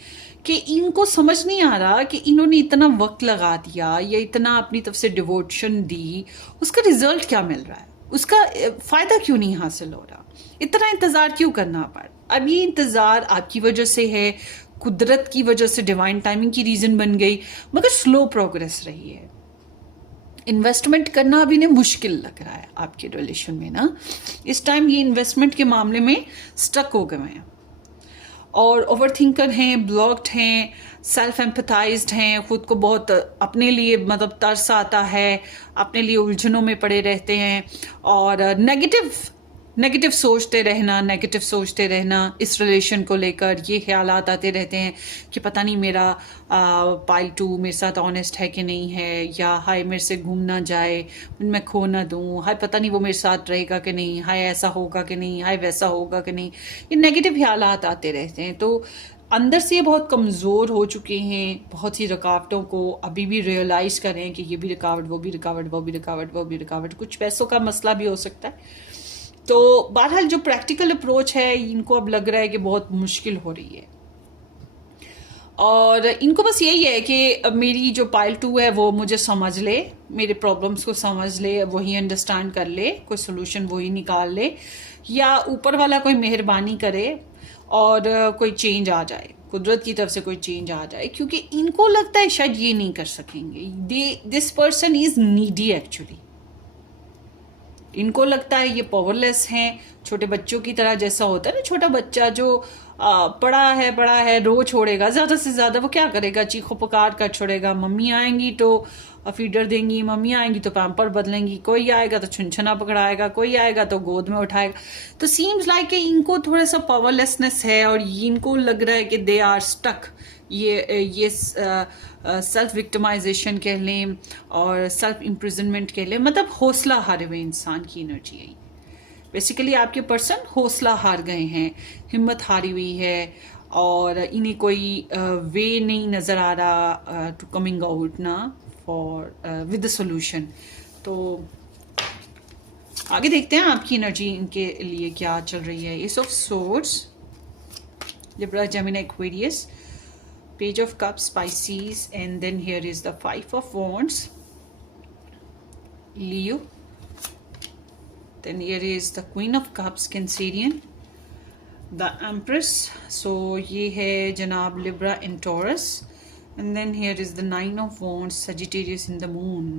कि इनको समझ नहीं आ रहा कि इन्होंने इतना वक्त लगा दिया या इतना अपनी तरफ से डिवोशन दी, उसका रिजल्ट क्या मिल रहा है, उसका फ़ायदा क्यों नहीं हासिल हो रहा, इतना इंतज़ार क्यों करना पड़ा। अब ये इंतज़ार आपकी वजह से है, कुदरत की वजह से, डिवाइन टाइमिंग की रीज़न बन गई, मगर स्लो प्रोग्रेस रही है। इन्वेस्टमेंट करना अभी इन्हें मुश्किल लग रहा है आपके रिलेशन में ना, इस टाइम ये इन्वेस्टमेंट के मामले में स्टक हो गए हैं, और ओवर थिंकर हैं, ब्लॉक्ड हैं, सेल्फ एम्पथाइज्ड हैं, खुद को बहुत अपने लिए मतलब तरस आता है, अपने लिए उलझनों में पड़े रहते हैं, और नेगेटिव सोचते रहना इस रिलेशन को लेकर। ये ख्यालात आते रहते हैं कि पता नहीं मेरा पाइल 2 मेरे साथ ऑनेस्ट है कि नहीं है, या हाय मेरे से घूम ना जाए, मैं खो ना दूँ, हाय पता नहीं वो मेरे साथ रहेगा कि नहीं, हाय ऐसा होगा कि नहीं, हाय वैसा होगा कि नहीं, ये नेगेटिव ख्यालात आते रहते हैं। तो अंदर से ये बहुत कमज़ोर हो चुके हैं, बहुत सी रुकावटों को अभी भी रियलाइज़ करें कि ये भी रुकावट, वो भी रुकावट, वो भी रुकावट, वो भी रुकावट, कुछ पैसों का मसला भी हो सकता है। तो बहरहाल जो प्रैक्टिकल अप्रोच है, इनको अब लग रहा है कि बहुत मुश्किल हो रही है, और इनको बस यही है कि मेरी जो पाइल 2 है वो मुझे समझ ले, मेरे प्रॉब्लम्स को समझ ले, वही अंडरस्टैंड कर ले, कोई सोल्यूशन वही निकाल ले, या ऊपर वाला कोई मेहरबानी करे और कोई चेंज आ जाए, कुदरत की तरफ से कोई चेंज आ जाए। क्योंकि इनको लगता है शायद ये नहीं कर सकेंगे, this person is needy actually. इनको लगता है ये पावरलेस हैं, छोटे बच्चों की तरह, जैसा होता है ना छोटा बच्चा जो बड़ा है रो छोड़ेगा, ज़्यादा से ज़्यादा वो क्या करेगा, चीखो पुकार कर छोड़ेगा। मम्मी आएंगी तो फीडर देंगी, मम्मी आएंगी तो पैम्पर बदलेंगी, कोई आएगा तो छुनछुना पकड़ाएगा, कोई आएगा तो गोद में उठाएगा। तो सीम्स लाइक कि इनको थोड़ा सा पावरलेसनेस है, और इनको लग रहा है कि दे आर स्टक। ये सेल्फ विक्टिमाइजेशन कह लें और सेल्फ इम्प्रिजनमेंट कह लें, मतलब हौसला हारे हुए इंसान की एनर्जी है। बेसिकली आपके पर्सन हौसला हार गए हैं, हिम्मत हारी हुई है, और इन्हें कोई वे नहीं नज़र आ रहा टू कमिंग आउट ना फॉर विद द सोल्यूशन। तो आगे देखते हैं आपकी एनर्जी इनके लिए क्या चल रही है। S of swords, Libra, Gemini, Aquarius, Page of Cups, Pisces, and then here is the 5 of Wands, Leo, then here is the Queen of Cups, Cancerian, the Empress, so ये है जनाब Libra and Taurus, and then here is the 9 of Wands, Sagittarius in the Moon.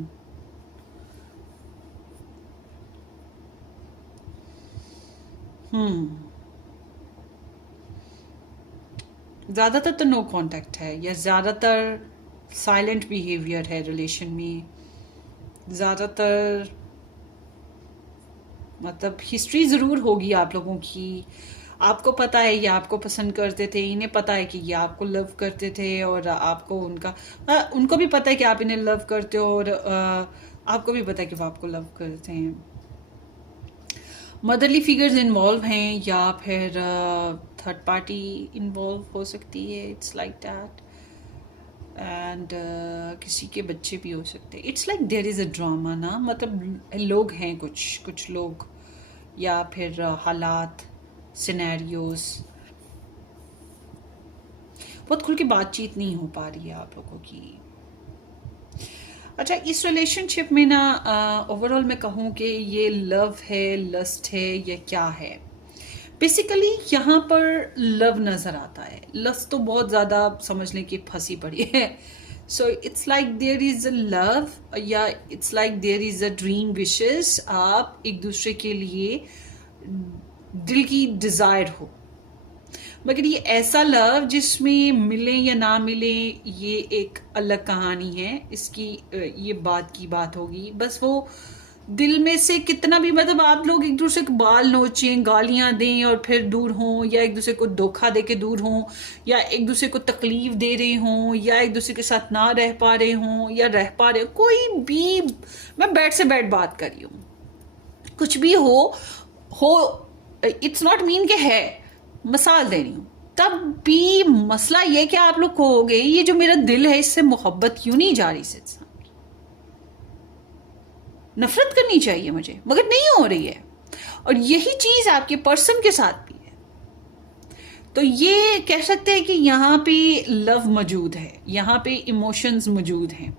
ज़्यादातर तो no contact है, या ज़्यादातर silent behaviour है relation में, ज़्यादातर मतलब हिस्ट्री ज़रूर होगी आप लोगों की, आपको पता है ये आपको पसंद करते थे, इन्हें पता है कि ये आपको लव करते थे, और आपको उनको भी पता है कि आप इन्हें लव करते हो, और आपको भी पता है कि वो आपको लव करते हैं। मदरली फिगर्स इन्वॉल्व हैं या फिर थर्ड पार्टी इन्वॉल्व हो सकती है, इट्स लाइक दैट। एंड किसी के बच्चे भी हो सकते हैं। It's like there is a drama ना, मतलब लोग हैं, कुछ लोग, या फिर हालात, सिनेरियोज। बहुत खुल के बातचीत नहीं हो पा रही है आप लोगों की। अच्छा, इस रिलेशनशिप में ना ओवरऑल मैं कहूँ कि ये लव है, लस्ट है, या क्या है। बेसिकली यहाँ पर लव नज़र आता है, लस्ट तो बहुत ज़्यादा समझने की फंसी पड़ी है। So it's like there is a love, या it's like there is a dream wishes, आप एक दूसरे के लिए दिल की डिज़ायर हो। मगर ये ऐसा लव जिसमें मिले या ना मिले ये एक अलग कहानी है, इसकी ये बात की बात होगी। बस वो दिल में से कितना भी, मतलब आप लोग एक दूसरे को बाल नोचें, गालियां दें और फिर दूर हों, या एक दूसरे को धोखा दे के दूर हों, या एक दूसरे को तकलीफ दे रहे हों, या एक दूसरे के साथ ना रह पा रहे हों या रह पा रहे हो, कोई भी, मैं बैठ से बैठ बात कर रही हूँ, कुछ भी हो इट्स नॉट मीन के है, मिसाल दे रही हूँ। तब भी मसला ये कि आप लोग कहोगे ये जो मेरा दिल है इससे मोहब्बत क्यों नहीं जा रही, से नफरत करनी चाहिए मुझे, मगर नहीं हो रही है। और यही चीज आपके पर्सन के साथ भी है। तो ये कह सकते हैं कि यहाँ पे लव मौजूद है, यहाँ पे इमोशंस मौजूद हैं,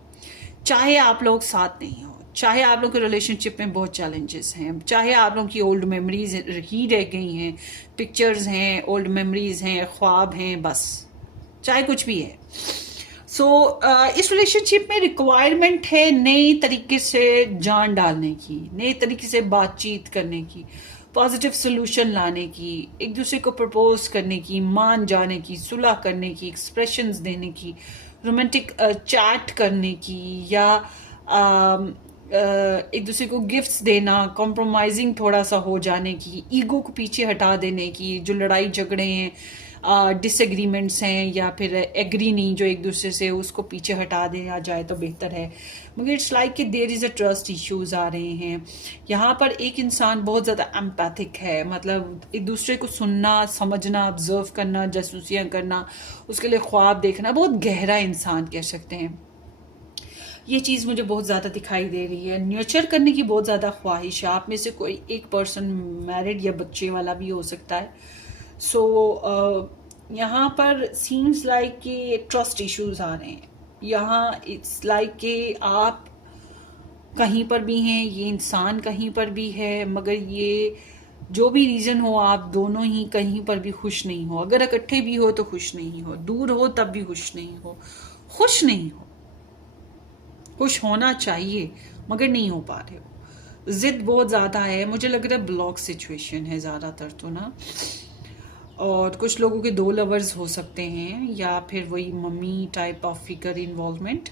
चाहे आप लोग साथ नहीं हो, चाहे आप लोग के रिलेशनशिप में बहुत चैलेंजेस हैं, चाहे आप लोग की ओल्ड मेमोरीज ही रह गई हैं, पिक्चर्स हैं, ओल्ड मेमोरीज हैं, ख्वाब हैं, बस चाहे कुछ भी है। सो इस रिलेशनशिप में रिक्वायरमेंट है नए तरीके से जान डालने की, नए तरीके से बातचीत करने की, पॉजिटिव सोल्यूशन लाने की, एक दूसरे को प्रपोज करने की, मान जाने की, सुलह करने की, एक्सप्रेशंस देने की, रोमांटिक चैट करने की, या एक दूसरे को गिफ्ट्स देना, कॉम्प्रोमाइजिंग थोड़ा सा हो जाने की, ईगो को पीछे हटा देने की, जो लड़ाई झगड़े हैं, डिसएग्रीमेंट्स हैं, या फिर एग्री नहीं जो एक दूसरे से, उसको पीछे हटा दिया जाए तो बेहतर है। मगर इट्स लाइक कि there is a trust issues आ रहे हैं यहाँ पर। एक इंसान बहुत ज़्यादा एम्पैथिक है, मतलब एक दूसरे को सुनना, समझना, ऑब्जर्व करना, जासूसियाँ करना, उसके लिए ख्वाब देखना, बहुत गहरा इंसान कह सकते हैं। ये चीज़ मुझे बहुत ज़्यादा दिखाई दे रही है। न्यर्चर करने की बहुत ज़्यादा ख्वाहिश है। आप में से कोई एक पर्सन मैरिड या बच्चे वाला भी हो सकता है। सो यहाँ पर सीम्स लाइक कि ट्रस्ट इश्यूज आ रहे हैं। यहाँ इट्स लाइक कि आप कहीं पर भी हैं, ये इंसान कहीं पर भी है, मगर ये जो भी रीज़न हो, आप दोनों ही कहीं पर भी खुश नहीं हो। अगर इकट्ठे भी हो तो खुश नहीं हो, दूर हो तब भी खुश नहीं हो, खुश नहीं हो। खुश होना चाहिए मगर नहीं हो पा रहे हो। जिद बहुत ज़्यादा है, मुझे लग रहा है ब्लॉक सिचुएशन है ज़्यादातर तो ना। और कुछ लोगों के दो लवर्स हो सकते हैं, या फिर वही mummy type of figure involvement.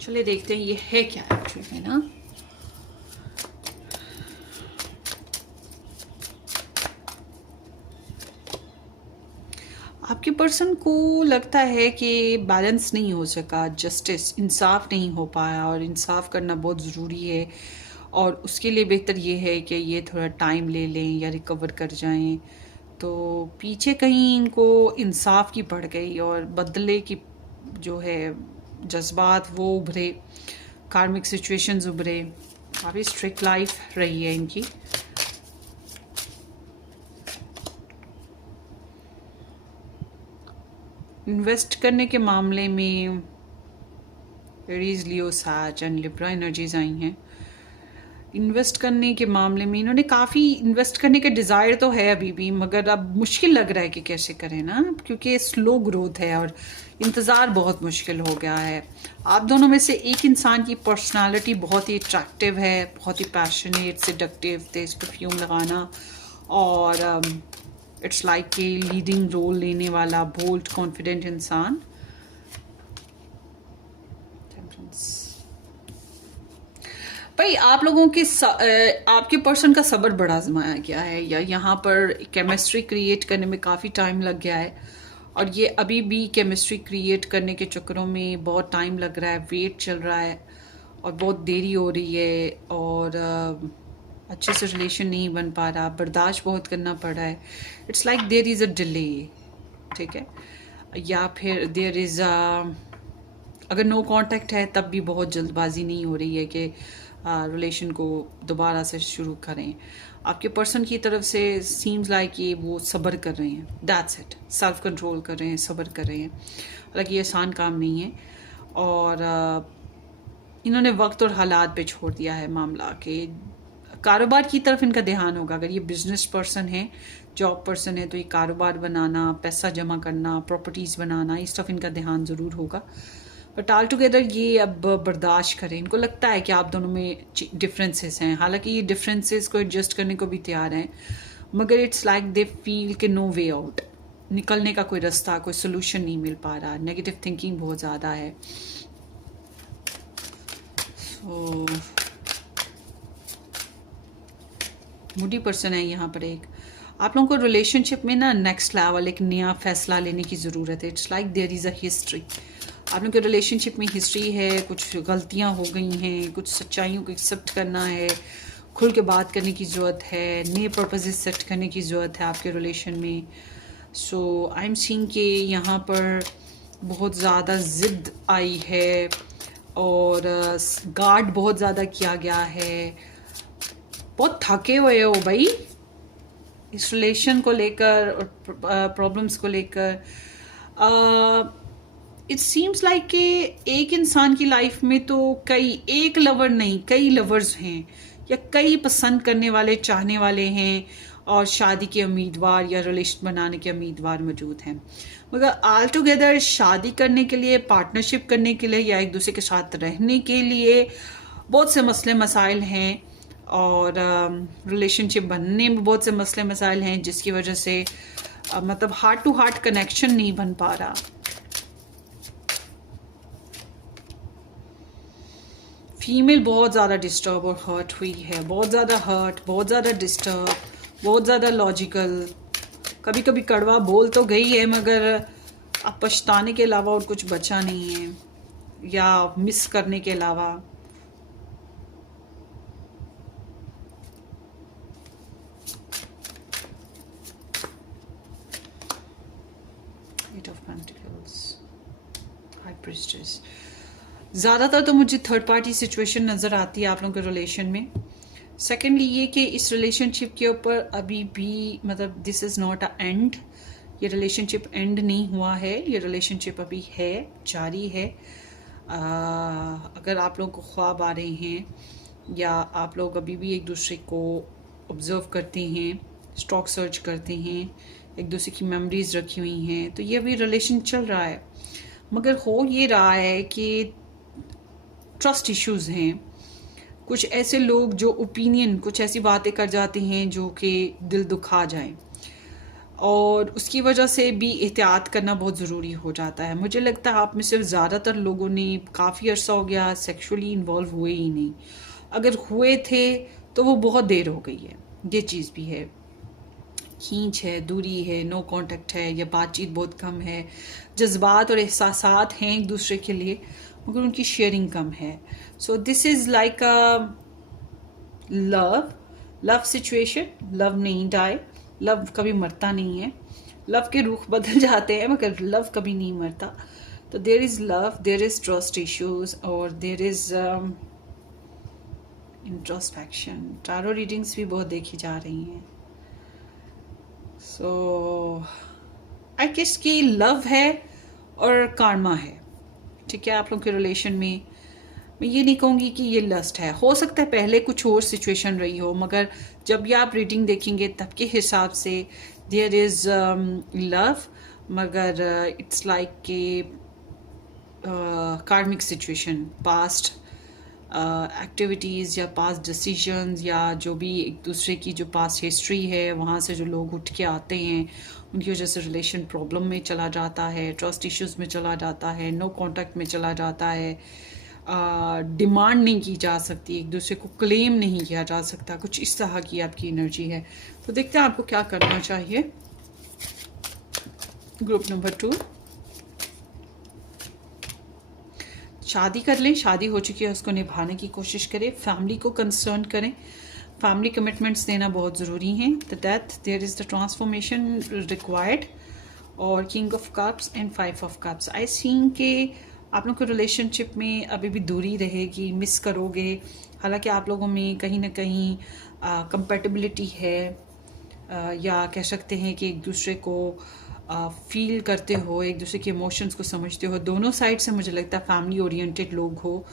चलिए देखते हैं ये है क्या एक्चुअली में ना। आपके पर्सन को लगता है कि बैलेंस नहीं हो सका, जस्टिस, इंसाफ नहीं हो पाया, और इंसाफ करना बहुत ज़रूरी है। और उसके लिए बेहतर ये है कि ये थोड़ा टाइम ले लें या रिकवर कर जाएं। तो पीछे कहीं इनको इंसाफ की पड़ गई और बदले की जो है जज्बात वो उभरे, कार्मिक सिचुएशंस उभरे। काफ़ी स्ट्रिक्ट लाइफ रही है इनकी। इन्वेस्ट करने के मामले में एरीज, लियो, सैज एंड लिब्रा एनर्जीज आई हैं। इन्वेस्ट करने के मामले में इन्होंने काफ़ी इन्वेस्ट करने का डिज़ायर तो है अभी भी, मगर अब मुश्किल लग रहा है कि कैसे करें ना, क्योंकि स्लो ग्रोथ है और इंतज़ार बहुत मुश्किल हो गया है। आप दोनों में से एक इंसान की पर्सनालिटी बहुत ही अट्रैक्टिव है, बहुत ही पैशनेट, सेडक्टिव, तेज परफ्यूम लगाना, और इट्स लाइक कि लीडिंग रोल लेने वाला बोल्ड कॉन्फिडेंट इंसान। भाई आप लोगों के आपके पर्सन का सब्र बड़ा आजमाया गया है, या यहाँ पर केमिस्ट्री क्रिएट करने में काफ़ी टाइम लग गया है, और ये अभी भी केमिस्ट्री क्रिएट करने के चक्करों में बहुत टाइम लग रहा है, वेट चल रहा है और बहुत देरी हो रही है, और अच्छे से रिलेशन नहीं बन पा रहा, बर्दाश्त बहुत करना पड़ रहा है। It's like there is a delay, ठीक है, या फिर देयर इज़ अगर नो कांटेक्ट है तब भी बहुत जल्दबाजी नहीं हो रही है कि रिलेशन को दोबारा से शुरू करें। आपके पर्सन की तरफ से सीम्स लाइक ये वो सब्र कर रहे हैं, दैट्स इट, सेल्फ कंट्रोल कर रहे हैं, सब्र कर रहे हैं। हालांकि ये आसान काम नहीं है, और इन्होंने वक्त और हालात पे छोड़ दिया है मामला के कारोबार की तरफ इनका ध्यान होगा। अगर ये बिजनेस पर्सन है, जॉब पर्सन है, तो ये कारोबार बनाना, पैसा जमा करना, प्रॉपर्टीज़ बनाना, इस तरफ इनका ध्यान ज़रूर होगा। बट ऑल टुगेदर ये अब बर्दाश्त करें। इनको लगता है कि आप दोनों में डिफरेंसेस हैं, हालांकि ये डिफरेंसेस को एडजस्ट करने को भी तैयार हैं, मगर इट्स लाइक दे फील कि नो वे आउट, निकलने का कोई रास्ता, कोई सोल्यूशन नहीं मिल पा रहा, नेगेटिव थिंकिंग बहुत ज़्यादा है। सो मूडी पर्सन है यहाँ पर एक। आप लोगों को रिलेशनशिप में ना नेक्स्ट लेवल, एक नया फैसला लेने की ज़रूरत है। It's like there is a history. आप लोगों के रिलेशनशिप में हिस्ट्री है, कुछ गलतियाँ हो गई हैं, कुछ सच्चाइयों को एक्सेप्ट करना है, खुल के बात करने की ज़रूरत है, नए पर्पसेस सेट करने की ज़रूरत है आपके रिलेशन में। सो आई एम सीइंग कि यहाँ पर बहुत ज़्यादा ज़िद आई है, और गार्ड बहुत ज़्यादा किया गया है। बहुत थके हुए हो भाई इस रिलेशन को लेकर और प्रॉब्लम्स को लेकर। इट सीम्स लाइक कि एक इंसान की लाइफ में तो एक लवर नहीं, कई लवर्स हैं, या कई पसंद करने वाले, चाहने वाले हैं, और शादी के उम्मीदवार या रिलेशन बनाने के उम्मीदवार मौजूद हैं। मगर ऑल टुगेदर शादी करने के लिए, पार्टनरशिप करने के लिए, या एक दूसरे के साथ रहने के लिए बहुत से मसले मसाइल हैं, और रिलेशनशिप बनने में बहुत से मसले मसाइल हैं, जिसकी वजह से मतलब हार्ट टू हार्ट कनेक्शन नहीं बन पा रहा। फीमेल बहुत ज़्यादा डिस्टर्ब और हर्ट हुई है, बहुत ज़्यादा हर्ट, बहुत ज़्यादा डिस्टर्ब, बहुत ज़्यादा लॉजिकल। कभी कभी कड़वा बोल तो गई है, मगर अब पछताने के अलावा और कुछ बचा नहीं है, या मिस करने के अलावा। ज़्यादातर तो मुझे थर्ड पार्टी सिचुएशन नज़र आती है आप लोगों के रिलेशन में। सेकेंडली ये कि इस रिलेशनशिप के ऊपर अभी भी मतलब this is not a and, ये रिलेशनशिप एंड नहीं हुआ है, ये रिलेशनशिप अभी है, जारी है। अगर आप लोगों को ख्वाब आ रहे हैं, या आप लोग अभी भी एक दूसरे को ऑब्ज़र्व करते हैं, स्टॉक सर्च करते हैं, एक दूसरे की मेमोरीज रखी हुई हैं, तो ये अभी रिलेशन चल रहा है। मगर हो ये रहा है कि ट्रस्ट इश्यूज हैं, कुछ ऐसे लोग जो ओपिनियन, कुछ ऐसी बातें कर जाते हैं जो कि दिल दुखा जाएं, और उसकी वजह से भी एहतियात करना बहुत ज़रूरी हो जाता है। मुझे लगता है आप में से ज़्यादातर लोगों ने काफ़ी अर्सा हो गया सेक्सुअली इन्वॉल्व हुए ही नहीं, अगर हुए थे तो वो बहुत देर हो गई है। ये चीज़ भी है, खींच है, दूरी है, नो कांटेक्ट है, या बातचीत बहुत कम है, जज्बात और एहसासात हैं एक दूसरे के लिए, मगर उनकी शेयरिंग कम है। सो this is like a love situation. Love नहीं डाई, लव कभी मरता नहीं है, लव के रुख बदल जाते हैं मगर लव कभी नहीं मरता। तो there is love, there is trust issues, और there is introspection. Tarot readings भी बहुत देखी जा रही हैं। सो आई गेस कि लव है और कार्मा है, ठीक है। आप लोग के रिलेशन में मैं ये नहीं कहूँगी कि ये लस्ट है, हो सकता है पहले कुछ और सिचुएशन रही हो, मगर जब भी आप रीडिंग देखेंगे तब के हिसाब से देयर इज़ लव, मगर इट्स लाइक के कार्मिक सिचुएशन, पास्ट एक्टिविटीज़ या पास्ट डिसीजंस, या जो भी एक दूसरे की जो पास्ट हिस्ट्री है, वहाँ से जो लोग उठ के आते हैं, उनकी वजह से रिलेशन प्रॉब्लम में चला जाता है, ट्रस्ट इश्यूज़ में चला जाता है, नो कांटेक्ट में चला जाता है, डिमांड नहीं की जा सकती, एक दूसरे को क्लेम नहीं किया जा सकता, कुछ इस तरह की आपकी एनर्जी है। तो देखते हैं आपको क्या करना चाहिए। ग्रुप नंबर 2, शादी कर लें, शादी हो चुकी है उसको निभाने की कोशिश करें, फैमिली को कंसर्न करें, फैमिली कमिटमेंट्स देना बहुत ज़रूरी हैं। The death, there is the transformation required, और king of cups and 5 of cups. I seen के आप लोग के रिलेशनशिप में अभी भी दूरी रहेगी, मिस करोगे। हालांकि आप लोगों में कहीं ना कहीं कंपेटिबिलिटी है, या कह सकते हैं कि एक दूसरे को फील करते हो, एक दूसरे के इमोशंस को समझते हो। दोनों साइड से मुझे लगता है फैमिली ओरिएंटेड लोग हो,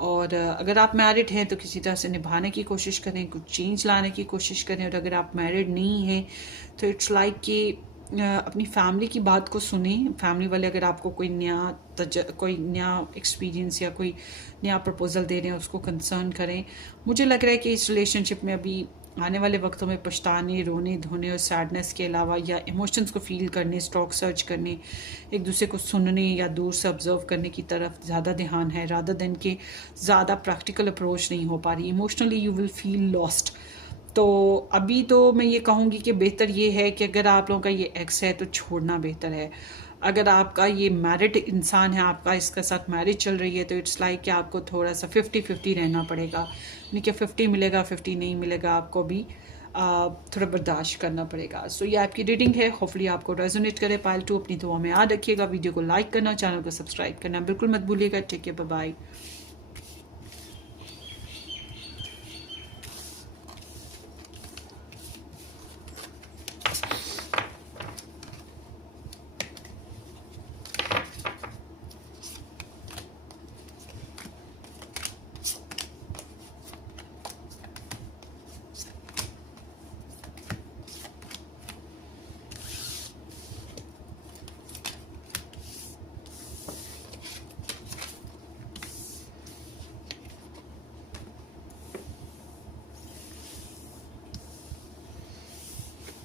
और अगर आप मैरिड हैं तो किसी तरह से निभाने की कोशिश करें, कुछ चेंज लाने की कोशिश करें। और अगर आप मैरिड नहीं हैं तो इट्स लाइक कि अपनी फैमिली की बात को सुने। फैमिली वाले अगर आपको कोई नया एक्सपीरियंस या कोई नया प्रपोजल दे रहे हैं उसको कंसर्न करें। मुझे लग रहा है कि इस रिलेशनशिप में अभी आने वाले वक्तों में पछताने, रोने धोने और सैडनेस के अलावा, या इमोशंस को फील करने, स्टॉक सर्च करने, एक दूसरे को सुनने या दूर से ऑब्जर्व करने की तरफ ज़्यादा ध्यान है, रादर देन के ज़्यादा प्रैक्टिकल अप्रोच नहीं हो पा रही। Emotionally you will feel lost. तो अभी तो मैं ये कहूँगी कि बेहतर ये है कि अगर आप लोगों का ये एक्स है तो छोड़ना बेहतर है। अगर आपका ये मैरिड इंसान है, आपका इसके साथ मैरिज चल रही है, तो इट्स लाइक कि आपको थोड़ा सा 50-50 रहना पड़ेगा। नहीं कि 50 मिलेगा 50 नहीं मिलेगा, आपको भी थोड़ा बर्दाश्त करना पड़ेगा। सो ये आपकी रीडिंग है, होपफुली आपको रेजोनेट करे। पाइल 2 अपनी दुआ में याद रखिएगा। वीडियो को लाइक करना, चैनल को सब्सक्राइब करना बिल्कुल मत भूलिएगा। Take care, bye bye.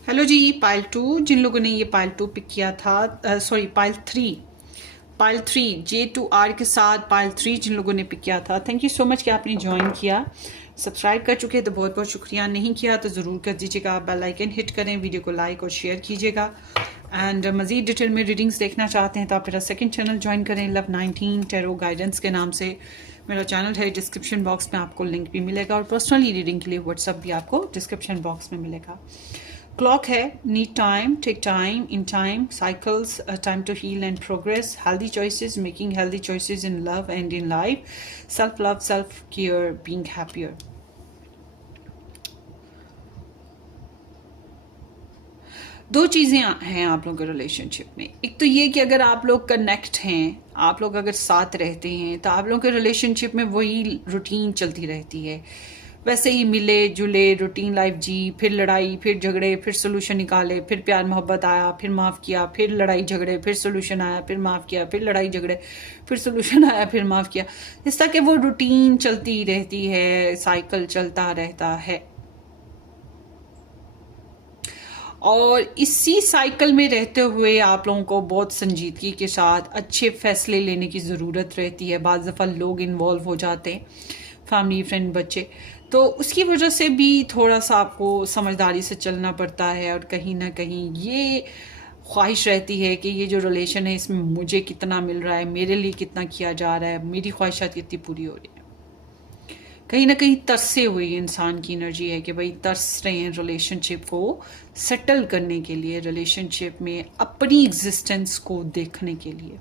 Hello जी, पाइल 2 जिन लोगों ने ये पाइल 2 पिक किया था, सॉरी पाइल 3 J2R के साथ पाइल 3 जिन लोगों ने पिक किया था, थैंक यू सो मच कि आपने ज्वाइन किया। सब्सक्राइब कर चुके हैं तो बहुत बहुत शुक्रिया, नहीं किया तो ज़रूर कर दीजिएगा। बेल आइकन हिट करें, वीडियो को लाइक और शेयर कीजिएगा। एंड मज़ीद डिटेल में रीडिंग्स देखना चाहते हैं तो आप मेरा सेकंड चैनल ज्वाइन करें, लव 19 टैरो गाइडेंस के नाम से मेरा चैनल है। डिस्क्रिप्शन बॉक्स में आपको लिंक भी मिलेगा, और पर्सनली रीडिंग के लिए व्हाट्सअप भी आपको डिस्क्रिप्शन बॉक्स में मिलेगा। क्लॉक है, need time, take time, in time, cycles, time to heal and progress, healthy choices, making healthy choices in love and in life, self love, self care, being happier. दो चीज़ें हैं आप लोगों के relationship में। एक तो ये कि अगर आप लोग कनेक्ट हैं, आप लोग अगर साथ रहते हैं, तो आप लोगों के रिलेशनशिप में वही रूटीन चलती रहती है। वैसे ही मिले जुले रूटीन लाइफ जी, फिर लड़ाई, फिर झगड़े, फिर सोल्यूशन निकाले, फिर प्यार मोहब्बत आया, फिर माफ़ किया, फिर लड़ाई झगड़े, फिर सोल्यूशन आया, फिर माफ़ किया, फिर लड़ाई झगड़े, फिर सोल्यूशन आया, फिर माफ़ किया। इस तरह के वो रूटीन चलती रहती है, साइकिल चलता रहता है। और इसी साइकिल में रहते हुए आप लोगों को बहुत संजीदगी के साथ अच्छे फैसले लेने की ज़रूरत रहती है। बाज़ दफ़ा लोग इन्वॉल्व हो जाते हैं, फैमिली, फ्रेंड, बच्चे, तो उसकी वजह से भी थोड़ा सा आपको समझदारी से चलना पड़ता है। और कहीं ना कहीं ये ख्वाहिश रहती है कि ये जो रिलेशन है इसमें मुझे कितना मिल रहा है, मेरे लिए कितना किया जा रहा है, मेरी ख्वाहिशात कितनी पूरी हो रही है। कहीं ना कहीं तरसे हुई इंसान की एनर्जी है कि भाई तरस रहे हैं रिलेशनशिप को सेटल करने के लिए, रिलेशनशिप में अपनी एग्जिस्टेंस को देखने के लिए।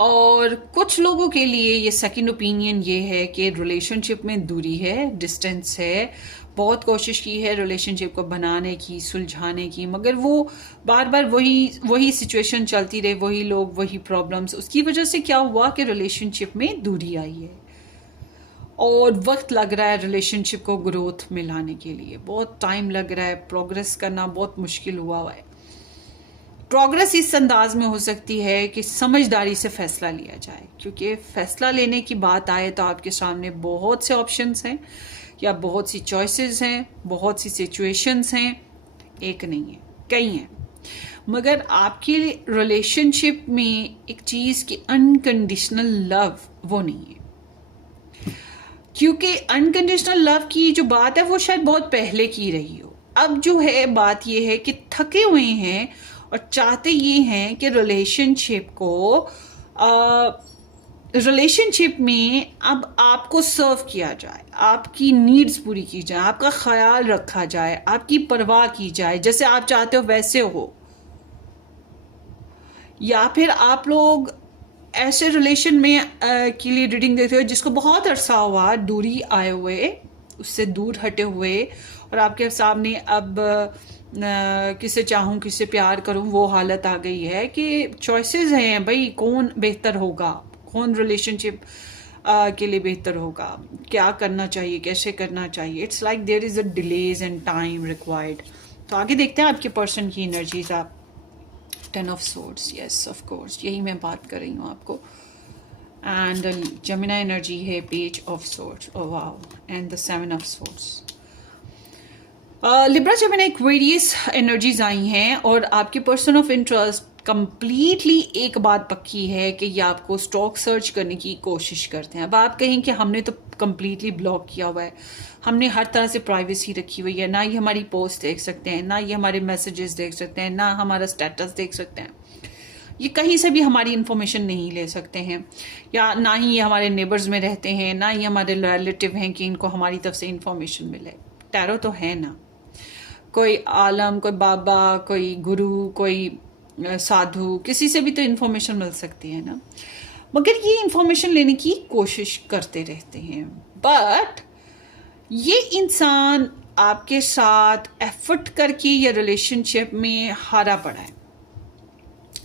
और कुछ लोगों के लिए ये सेकंड ओपिनियन ये है कि रिलेशनशिप में दूरी है, डिस्टेंस है। बहुत कोशिश की है रिलेशनशिप को बनाने की, सुलझाने की, मगर वो बार बार वही सिचुएशन चलती रही, वही लोग, वही प्रॉब्लम्स। उसकी वजह से क्या हुआ कि रिलेशनशिप में दूरी आई है, और वक्त लग रहा है रिलेशनशिप को ग्रोथ में लाने के लिए। बहुत टाइम लग रहा है, प्रोग्रेस करना बहुत मुश्किल हुआ है। प्रोग्रेस इस अंदाज में हो सकती है कि समझदारी से फैसला लिया जाए, क्योंकि फैसला लेने की बात आए तो आपके सामने बहुत से ऑप्शंस हैं, या बहुत सी चॉइसेस हैं, बहुत सी सिचुएशंस हैं। एक नहीं है, कई हैं। मगर आपकी रिलेशनशिप में एक चीज़ की अनकंडीशनल लव वो नहीं है, क्योंकि अनकंडीशनल लव की जो बात है वो शायद बहुत पहले की रही हो। अब जो है बात ये है कि थके हुए हैं और चाहते ये हैं कि रिलेशनशिप में अब आपको सर्व किया जाए, आपकी नीड्स पूरी की जाए, आपका ख्याल रखा जाए, आपकी परवाह की जाए, जैसे आप चाहते हो वैसे हो। या फिर आप लोग ऐसे रिलेशन में के लिए रीडिंग देते हो जिसको बहुत अरसा हुआ दूरी आए हुए, उससे दूर हटे हुए, और आपके सामने अब किसे चाहूँ किसे प्यार करूँ वो हालत आ गई है कि चॉइसेस हैं भाई, कौन बेहतर होगा, कौन रिलेशनशिप के लिए बेहतर होगा, क्या करना चाहिए, कैसे करना चाहिए। It's like there is a delays and time required. तो आगे देखते हैं आपके पर्सन की एनर्जीज। आप 10 of swords, yes of course यही मैं बात कर रही हूँ आपको। एंड जमिना एनर्जी है page of swords, oh wow, and the 7 of swords. Libra Gemini Aquarius energies आई हैं और आपके पर्सन ऑफ इंटरेस्ट कंप्लीटली एक बात पक्की है कि ये आपको स्टॉक सर्च करने की कोशिश करते हैं। अब आप कहें कि हमने तो कंप्लीटली ब्लॉक किया हुआ है, हमने हर तरह से प्राइवेसी रखी हुई है, ना ये हमारी पोस्ट देख सकते हैं, ना ये हमारे मैसेजेस देख सकते हैं, ना हमारा स्टेटस देख सकते हैं, ये कहीं से भी हमारी इन्फॉर्मेशन नहीं ले सकते हैं, या ना ही ये हमारे नेबर्स में रहते हैं, ना ही हमारे रिलेटिव हैं कि इनको हमारी तरफ से इन्फॉर्मेशन मिले। टैरो तो है ना, कोई आलम, कोई बाबा, कोई गुरु, कोई साधु, किसी से भी तो इन्फॉर्मेशन मिल सकती है ना, मगर ये इन्फॉर्मेशन लेने की कोशिश करते रहते हैं। बट ये इंसान आपके साथ एफर्ट करके ये रिलेशनशिप में हारा पड़ा है।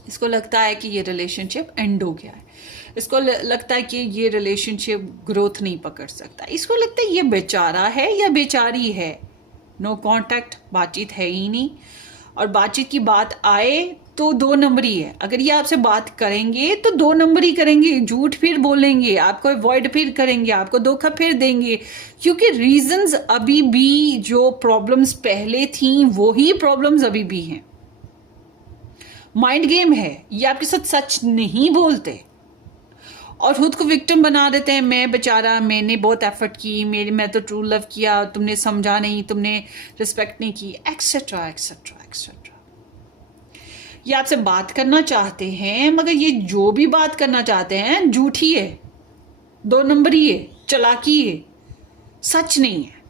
इसको लगता है कि ये रिलेशनशिप एंड हो गया है, इसको लगता है कि ये रिलेशनशिप ग्रोथ नहीं पकड़ सकता, इसको लगता है ये बेचारा है या बेचारी है, नो कांटेक्ट, बातचीत है ही नहीं, और बातचीत की बात आए तो 2 नंबरी है। अगर ये आपसे बात करेंगे तो 2 नंबरी करेंगे, झूठ फिर बोलेंगे, आपको अवॉइड फिर करेंगे, आपको धोखा फिर देंगे, क्योंकि रीजंस अभी भी जो प्रॉब्लम्स पहले थी वही प्रॉब्लम्स अभी भी हैं। माइंड गेम है, ये आपके साथ सच नहीं बोलते और खुद को विक्टिम बना देते हैं। मैं बेचारा, मैंने बहुत एफर्ट की, मैं तो ट्रू लव किया, तुमने समझा नहीं, तुमने रिस्पेक्ट नहीं की, एक्सेट्रा एक्सेट्रा एक्सेट्रा। ये आपसे बात करना चाहते हैं, मगर ये जो भी बात करना चाहते हैं झूठी है, 2 नंबरी है, चालाकी है, सच नहीं है।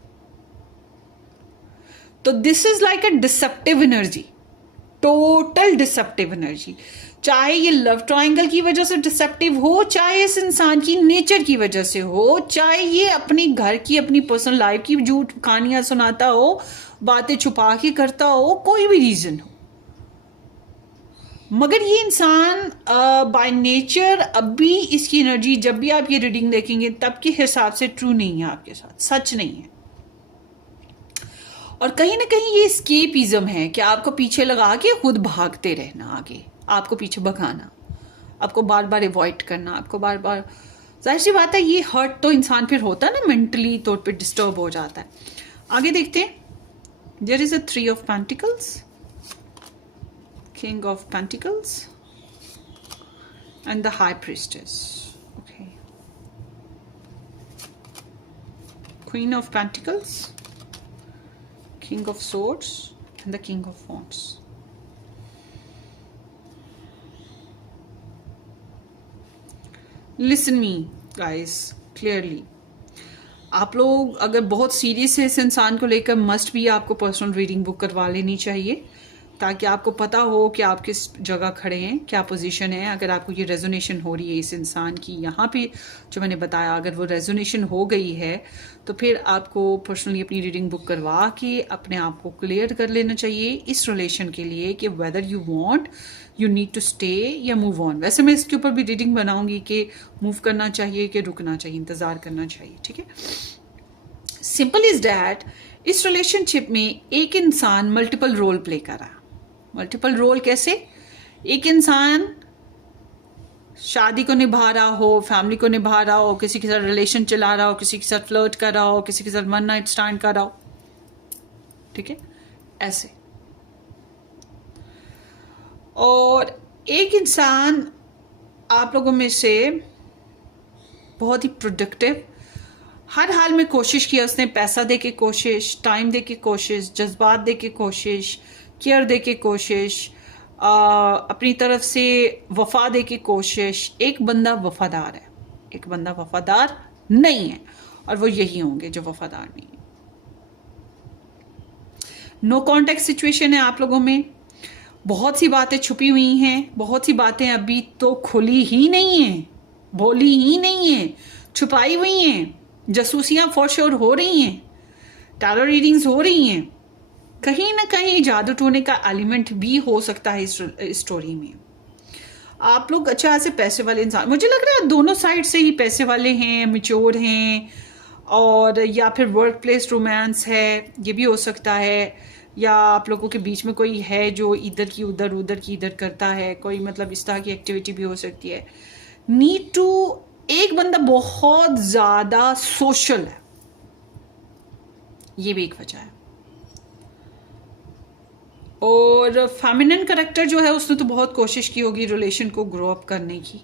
तो this is like a deceptive energy, total deceptive energy. चाहे ये लव ट्रायंगल की वजह से डिसेप्टिव हो, चाहे इस इंसान की नेचर की वजह से हो, चाहे ये अपनी घर की, अपनी पर्सनल लाइफ की झूठ कहानियां सुनाता हो, बातें छुपा के करता हो, कोई भी रीजन हो, मगर ये इंसान बाय नेचर अभी इसकी एनर्जी, जब भी आप ये रीडिंग देखेंगे तब के हिसाब से ट्रू नहीं है, आपके साथ सच नहीं है। और कहीं ना कहीं ये स्केपिज्म है कि आपको पीछे लगा के खुद भागते रहना, आगे आपको पीछे भगाना, आपको बार बार अवॉइड करना, आपको बार बार, जाहिर सी बात है ये हर्ट तो इंसान फिर होता है ना, मेंटली तौर पे डिस्टर्ब हो जाता है। आगे देखते हैं। There is a 3 of pentacles, King of Pentacles and the High Priestess. Okay. Queen of Pentacles, King of Swords and the King of Wands. Listen me guys clearly. आप लोग अगर बहुत सीरियस है इस इंसान को लेकर, मस्ट भी आपको पर्सनल रीडिंग बुक करवा लेनी चाहिए, ताकि आपको पता हो कि आप किस जगह खड़े हैं, क्या पोजीशन है। अगर आपको ये रेजोनेशन हो रही है इस इंसान की, यहाँ पे जो मैंने बताया, अगर वो रेजोनेशन हो गई है तो फिर आपको पर्सनली अपनी रीडिंग बुक करवा के अपने आप को क्लियर कर लेना चाहिए इस रिलेशन के लिए कि whether you want, you need to stay or move on. वैसे मैं इसके ऊपर भी रीडिंग बनाऊंगी कि मूव करना चाहिए कि रुकना चाहिए, इंतज़ार करना चाहिए, ठीक है। सिंपल इज डैट इस रिलेशनशिप में एक इंसान मल्टीपल रोल प्ले कर रहा है। मल्टीपल रोल कैसे? एक इंसान शादी को निभा रहा हो, फैमिली को निभा रहा हो, किसी के साथ रिलेशन चला रहा हो, किसी के साथ फ्लर्ट कर रहा हो, किसी के साथ 1 नाइट स्टैंड कर रहा हो, ठीक है, ऐसे। और एक इंसान आप लोगों में से बहुत ही प्रोडक्टिव, हर हाल में कोशिश किया उसने, पैसा दे के कोशिश, टाइम दे के कोशिश, जज्बात दे के कोशिश, केयर दे के कोशिश, अपनी तरफ से वफा दे के कोशिश। एक बंदा वफादार है, एक बंदा वफादार नहीं है, और वो यही होंगे जो वफादार नहीं है। नो कॉन्टेक्ट सिचुएशन है आप लोगों में, बहुत सी बातें छुपी हुई हैं, बहुत सी बातें अभी तो खुली ही नहीं है, बोली ही नहीं है, छुपाई हुई हैं, जासूसियां फॉर श्योर हो रही हैं, टैरो रीडिंग्स हो रही हैं, कहीं ना कहीं जादू टोने का एलिमेंट भी हो सकता है इस स्टोरी में। आप लोग अच्छा ऐसे पैसे वाले इंसान, मुझे लग रहा है दोनों साइड से ही पैसे वाले हैं, मैच्योर हैं, और या फिर वर्क प्लेस रोमांस है, ये भी हो सकता है, या आप लोगों के बीच में कोई है जो इधर की उधर, उधर की इधर करता है, कोई मतलब इस तरह की एक्टिविटी भी हो सकती है। नीड टू, एक बंदा बहुत ज्यादा सोशल है, ये भी एक वजह है। और फेमिनिन कैरेक्टर जो है उसने तो बहुत कोशिश की होगी रिलेशन को ग्रो अप करने की।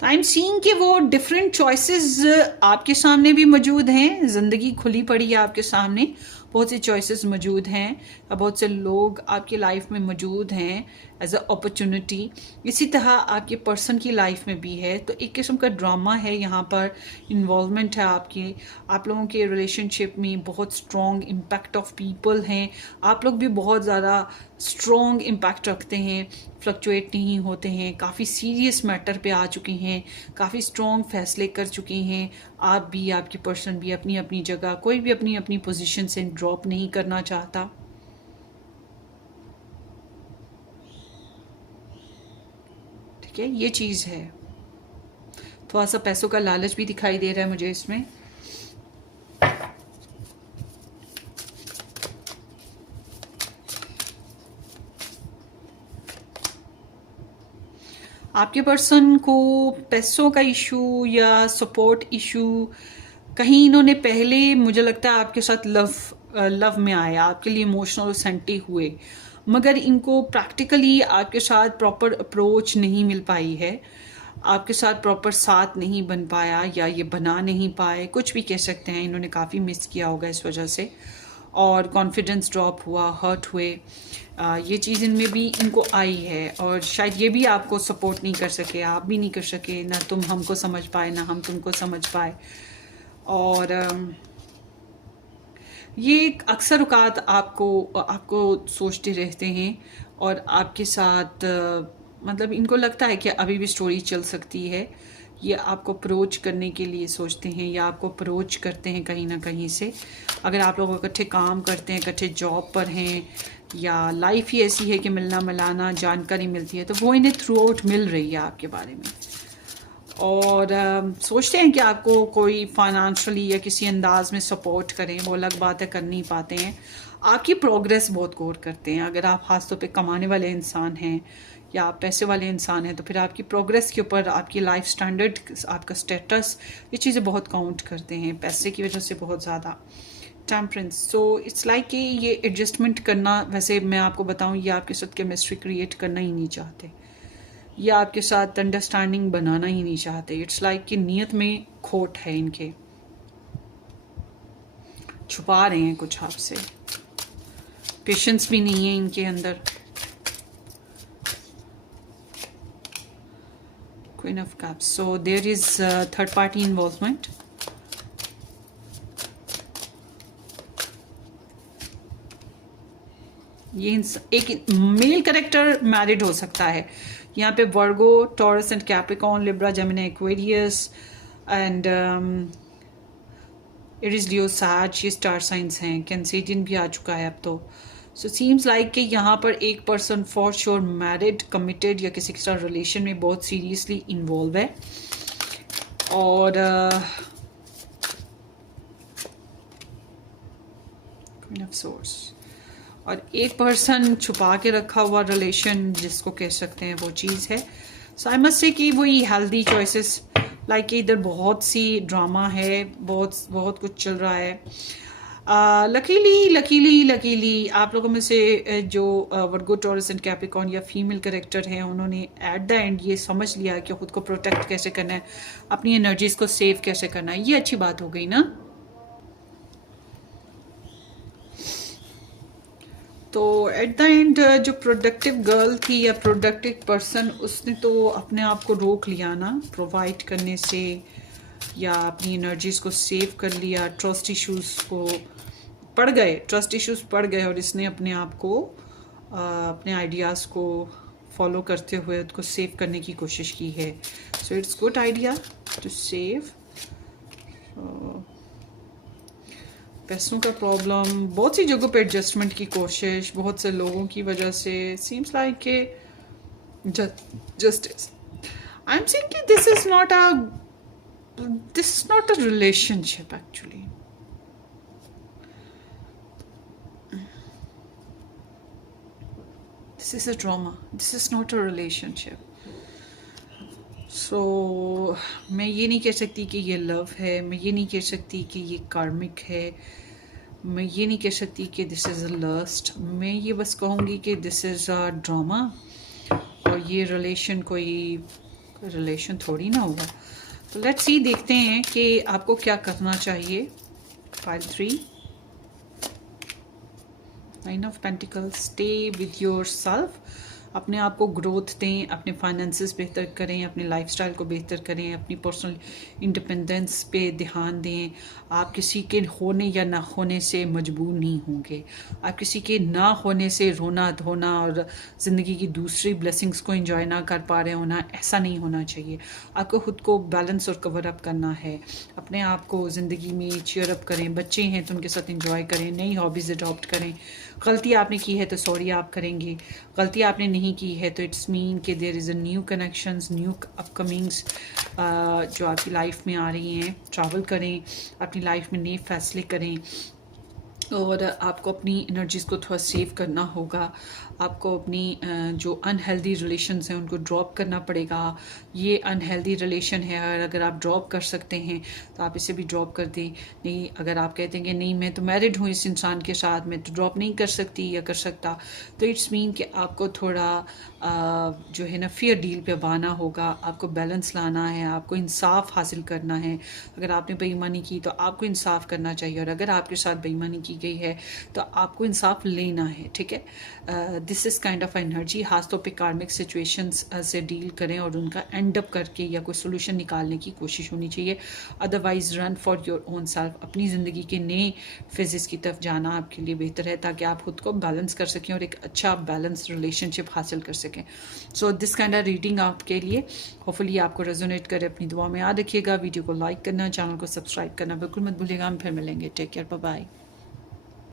तो आई एम सीइंग कि वो डिफरेंट चॉइसेस आपके सामने भी मौजूद हैं, जिंदगी खुली पड़ी है आपके सामने, बहुत सी चॉइसेस मौजूद हैं, बहुत से लोग आपकी लाइफ में मौजूद हैं एज अ अपॉर्चुनिटी। इसी तरह आपके पर्सन की लाइफ में भी है। तो एक किस्म का ड्रामा है यहाँ पर, इन्वॉल्वमेंट है आपकी, आप लोगों के रिलेशनशिप में बहुत स्ट्रॉन्ग इम्पैक्ट ऑफ पीपल हैं, आप लोग भी बहुत ज़्यादा स्ट्रॉन्ग इम्पैक्ट रखते हैं, फ्लक्चुएट नहीं होते हैं, काफ़ी सीरियस मैटर पे आ चुके हैं, काफ़ी स्ट्रॉन्ग फैसले कर चुके हैं। आप भी, आपकी पर्सन भी अपनी अपनी जगह, कोई भी अपनी अपनी पोजीशन से ड्रॉप नहीं करना चाहता। ठीक है, ये चीज़ है। थोड़ा सा पैसों का लालच भी दिखाई दे रहा है मुझे इसमें। आपके पर्सन को पैसों का इशू या सपोर्ट इशू, कहीं इन्होंने पहले मुझे लगता है आपके साथ लव में आया, आपके लिए इमोशनल सेंटी हुए, मगर इनको प्रैक्टिकली आपके साथ प्रॉपर अप्रोच नहीं मिल पाई है, आपके साथ प्रॉपर साथ नहीं बन पाया, या ये बना नहीं पाए, कुछ भी कह सकते हैं। इन्होंने काफ़ी मिस किया होगा इस वजह से, और कॉन्फिडेंस ड्रॉप हुआ, हर्ट हुए, ये चीज़ इनमें भी इनको आई है। और शायद ये भी आपको सपोर्ट नहीं कर सके, आप भी नहीं कर सके, ना तुम हमको समझ पाए, ना हम तुमको समझ पाए। और ये अक्सर औकात आपको सोचते रहते हैं, और आपके साथ मतलब इनको लगता है कि अभी भी स्टोरी चल सकती है। ये आपको अप्रोच करने के लिए सोचते हैं, या आपको अप्रोच करते हैं कहीं ना कहीं से। अगर आप लोग इकट्ठे काम करते हैं, इकट्ठे जॉब पर हैं, या लाइफ ही ऐसी है कि मिलना मिलाना, जानकारी मिलती है, तो वो इन्हें थ्रू आउट मिल रही है आपके बारे में। और सोचते हैं कि आपको कोई फाइनेंशियली या किसी अंदाज में सपोर्ट करें, वो अलग बात है, कर नहीं पाते हैं। आपकी प्रोग्रेस बहुत गौर करते हैं। अगर आप खासतौर पे कमाने वाले इंसान हैं या आप पैसे वाले इंसान हैं, तो फिर आपकी प्रोग्रेस के ऊपर, आपकी लाइफ स्टैंडर्ड, आपका स्टेटस, ये चीज़ें बहुत काउंट करते हैं, पैसे की वजह से बहुत ज़्यादा। टेम्परेंस, सो इट्स लाइक कि ये एडजस्टमेंट करना, वैसे मैं आपको बताऊं, ये आपके साथ केमिस्ट्री क्रिएट करना ही नहीं चाहते, या आपके साथ अंडरस्टैंडिंग बनाना ही नहीं चाहते। इट्स लाइक कि नीयत में खोट है इनके, छुपा रहे हैं कुछ आपसे, पेशेंस भी नहीं है इनके अंदर। Queen of Cups, so there is third party involvement. ये एक मेल कैरेक्टर मैरिड हो सकता है। यहाँ पे Virgo, Taurus and Capricorn, Libra, Gemini, Aquarius and Aries, Leo, Sag, ये स्टार साइंस हैं। कैंसेरियन भी आ चुका है अब तो। सो सीम्स लाइक कि यहाँ पर एक person for sure married, committed, या किसी के साथ रिलेशन में बहुत सीरियसली इन्वॉल्व है। और क्वीन ऑफ सोर्स, और एक पर्सन छुपा के रखा हुआ रिलेशन जिसको कह सकते हैं, वो चीज़ है। सो आई मस्ट से कि वही हेल्दी चॉइसेस, लाइक इधर बहुत सी ड्रामा है, बहुत कुछ चल रहा है। लकीली आप लोगों में से जो वर्गो, टॉरस एंड कैप्रिकॉर्न या फीमेल कैरेक्टर हैं, उन्होंने एट द एंड ये समझ लिया कि खुद को प्रोटेक्ट कैसे करना है, अपनी एनर्जीज को सेव कैसे करना है। ये अच्छी बात हो गई ना। तो एट द एंड जो प्रोडक्टिव गर्ल थी या प्रोडक्टिव पर्सन, उसने तो अपने आप को रोक लिया ना प्रोवाइड करने से, या अपनी एनर्जीज को सेव कर लिया। ट्रस्ट इश्यूज पड़ गए और इसने अपने आप को अपने आइडियाज़ को फॉलो करते हुए उसको सेव करने की कोशिश की है। So it's good idea to save. पैसों का प्रॉब्लम, बहुत सी जगहों पे एडजस्टमेंट की कोशिश, बहुत से लोगों की वजह से सीम्स लाइक के जस्टिस। आई एम सेइंग कि this is not a relationship actually. This is a drama. This is not a relationship. So मैं ये नहीं कह सकती कि ये लव है, मैं ये नहीं कह सकती कि ये कार्मिक है, मैं ये नहीं कह सकती कि दिस इज़ अ लस्ट। मैं ये बस कहूँगी कि दिस इज़ अ ड्रामा, और ये रिलेशन कोई रिलेशन थोड़ी ना होगा। तो लेट्स सी, देखते हैं कि आपको क्या करना चाहिए। File 3, nine of pentacles. Stay with your self, अपने आप को ग्रोथ दें, अपने फाइनेंसेस बेहतर करें, अपने लाइफस्टाइल को बेहतर करें, अपनी पर्सनल इंडिपेंडेंस पे ध्यान दें। आप किसी के होने या ना होने से मजबूर नहीं होंगे। आप किसी के ना होने से रोना धोना और ज़िंदगी की दूसरी ब्लेसिंग्स को एंजॉय ना कर पा रहे होना, ऐसा नहीं होना चाहिए। आपको खुद को बैलेंस और कवर अप करना है। अपने आप को ज़िंदगी में चीयर अप करें। बच्चे हैं तो उनके साथ एंजॉय करें, नई हॉबीज़ अडॉप्ट करें। गलती आपने की है तो सॉरी आप करेंगे, गलती आपने नहीं की है तो इट्स मीन कि there is a new connections, new upcomings जो आपकी लाइफ में आ रही हैं। ट्रैवल करें, अपनी लाइफ में नए फैसले करें, और आपको अपनी एनर्जीज़ को थोड़ा सेव करना होगा। आपको अपनी जो अनहेल्दी रिलेशंस हैं उनको ड्रॉप करना पड़ेगा। ये अनहेल्दी रिलेशन है, और अगर आप ड्रॉप कर सकते हैं तो आप इसे भी ड्रॉप कर दें। नहीं, अगर आप कहते हैं कि नहीं मैं तो मैरिड हूँ इस इंसान के साथ, मैं तो ड्रॉप नहीं कर सकती या कर सकता, तो इट्स मीन कि आपको थोड़ा जो है ना फेयर डील पे आना होगा। आपको बैलेंस लाना है, आपको इंसाफ हासिल करना है। अगर आपने बेईमानी की तो आपको इंसाफ करना चाहिए, और अगर आपके साथ बेईमानी की गई है तो आपको इंसाफ लेना है। ठीक है, this is kind of energy. खासतौर पे कार्मिक सिचुएशंस से डील करें और उनका एंड अप करके या कोई सोल्यूशन निकालने की कोशिश होनी चाहिए। Otherwise run for your own self, अपनी ज़िंदगी के नए फेजेस की तरफ जाना आपके लिए बेहतर है, ताकि आप खुद को बैलेंस कर सकें और एक अच्छा बैलेंस रिलेशनशिप हासिल कर सकें। So this kind of reading आपके लिए होपफुली आपको रेजोनेट करे। अपनी दुआ में याद रखिएगा। वीडियो को लाइक करना, चैनल को सब्सक्राइब करना बिल्कुल मत भूलिएगा। हम फिर मिलेंगे। Take care, bye bye.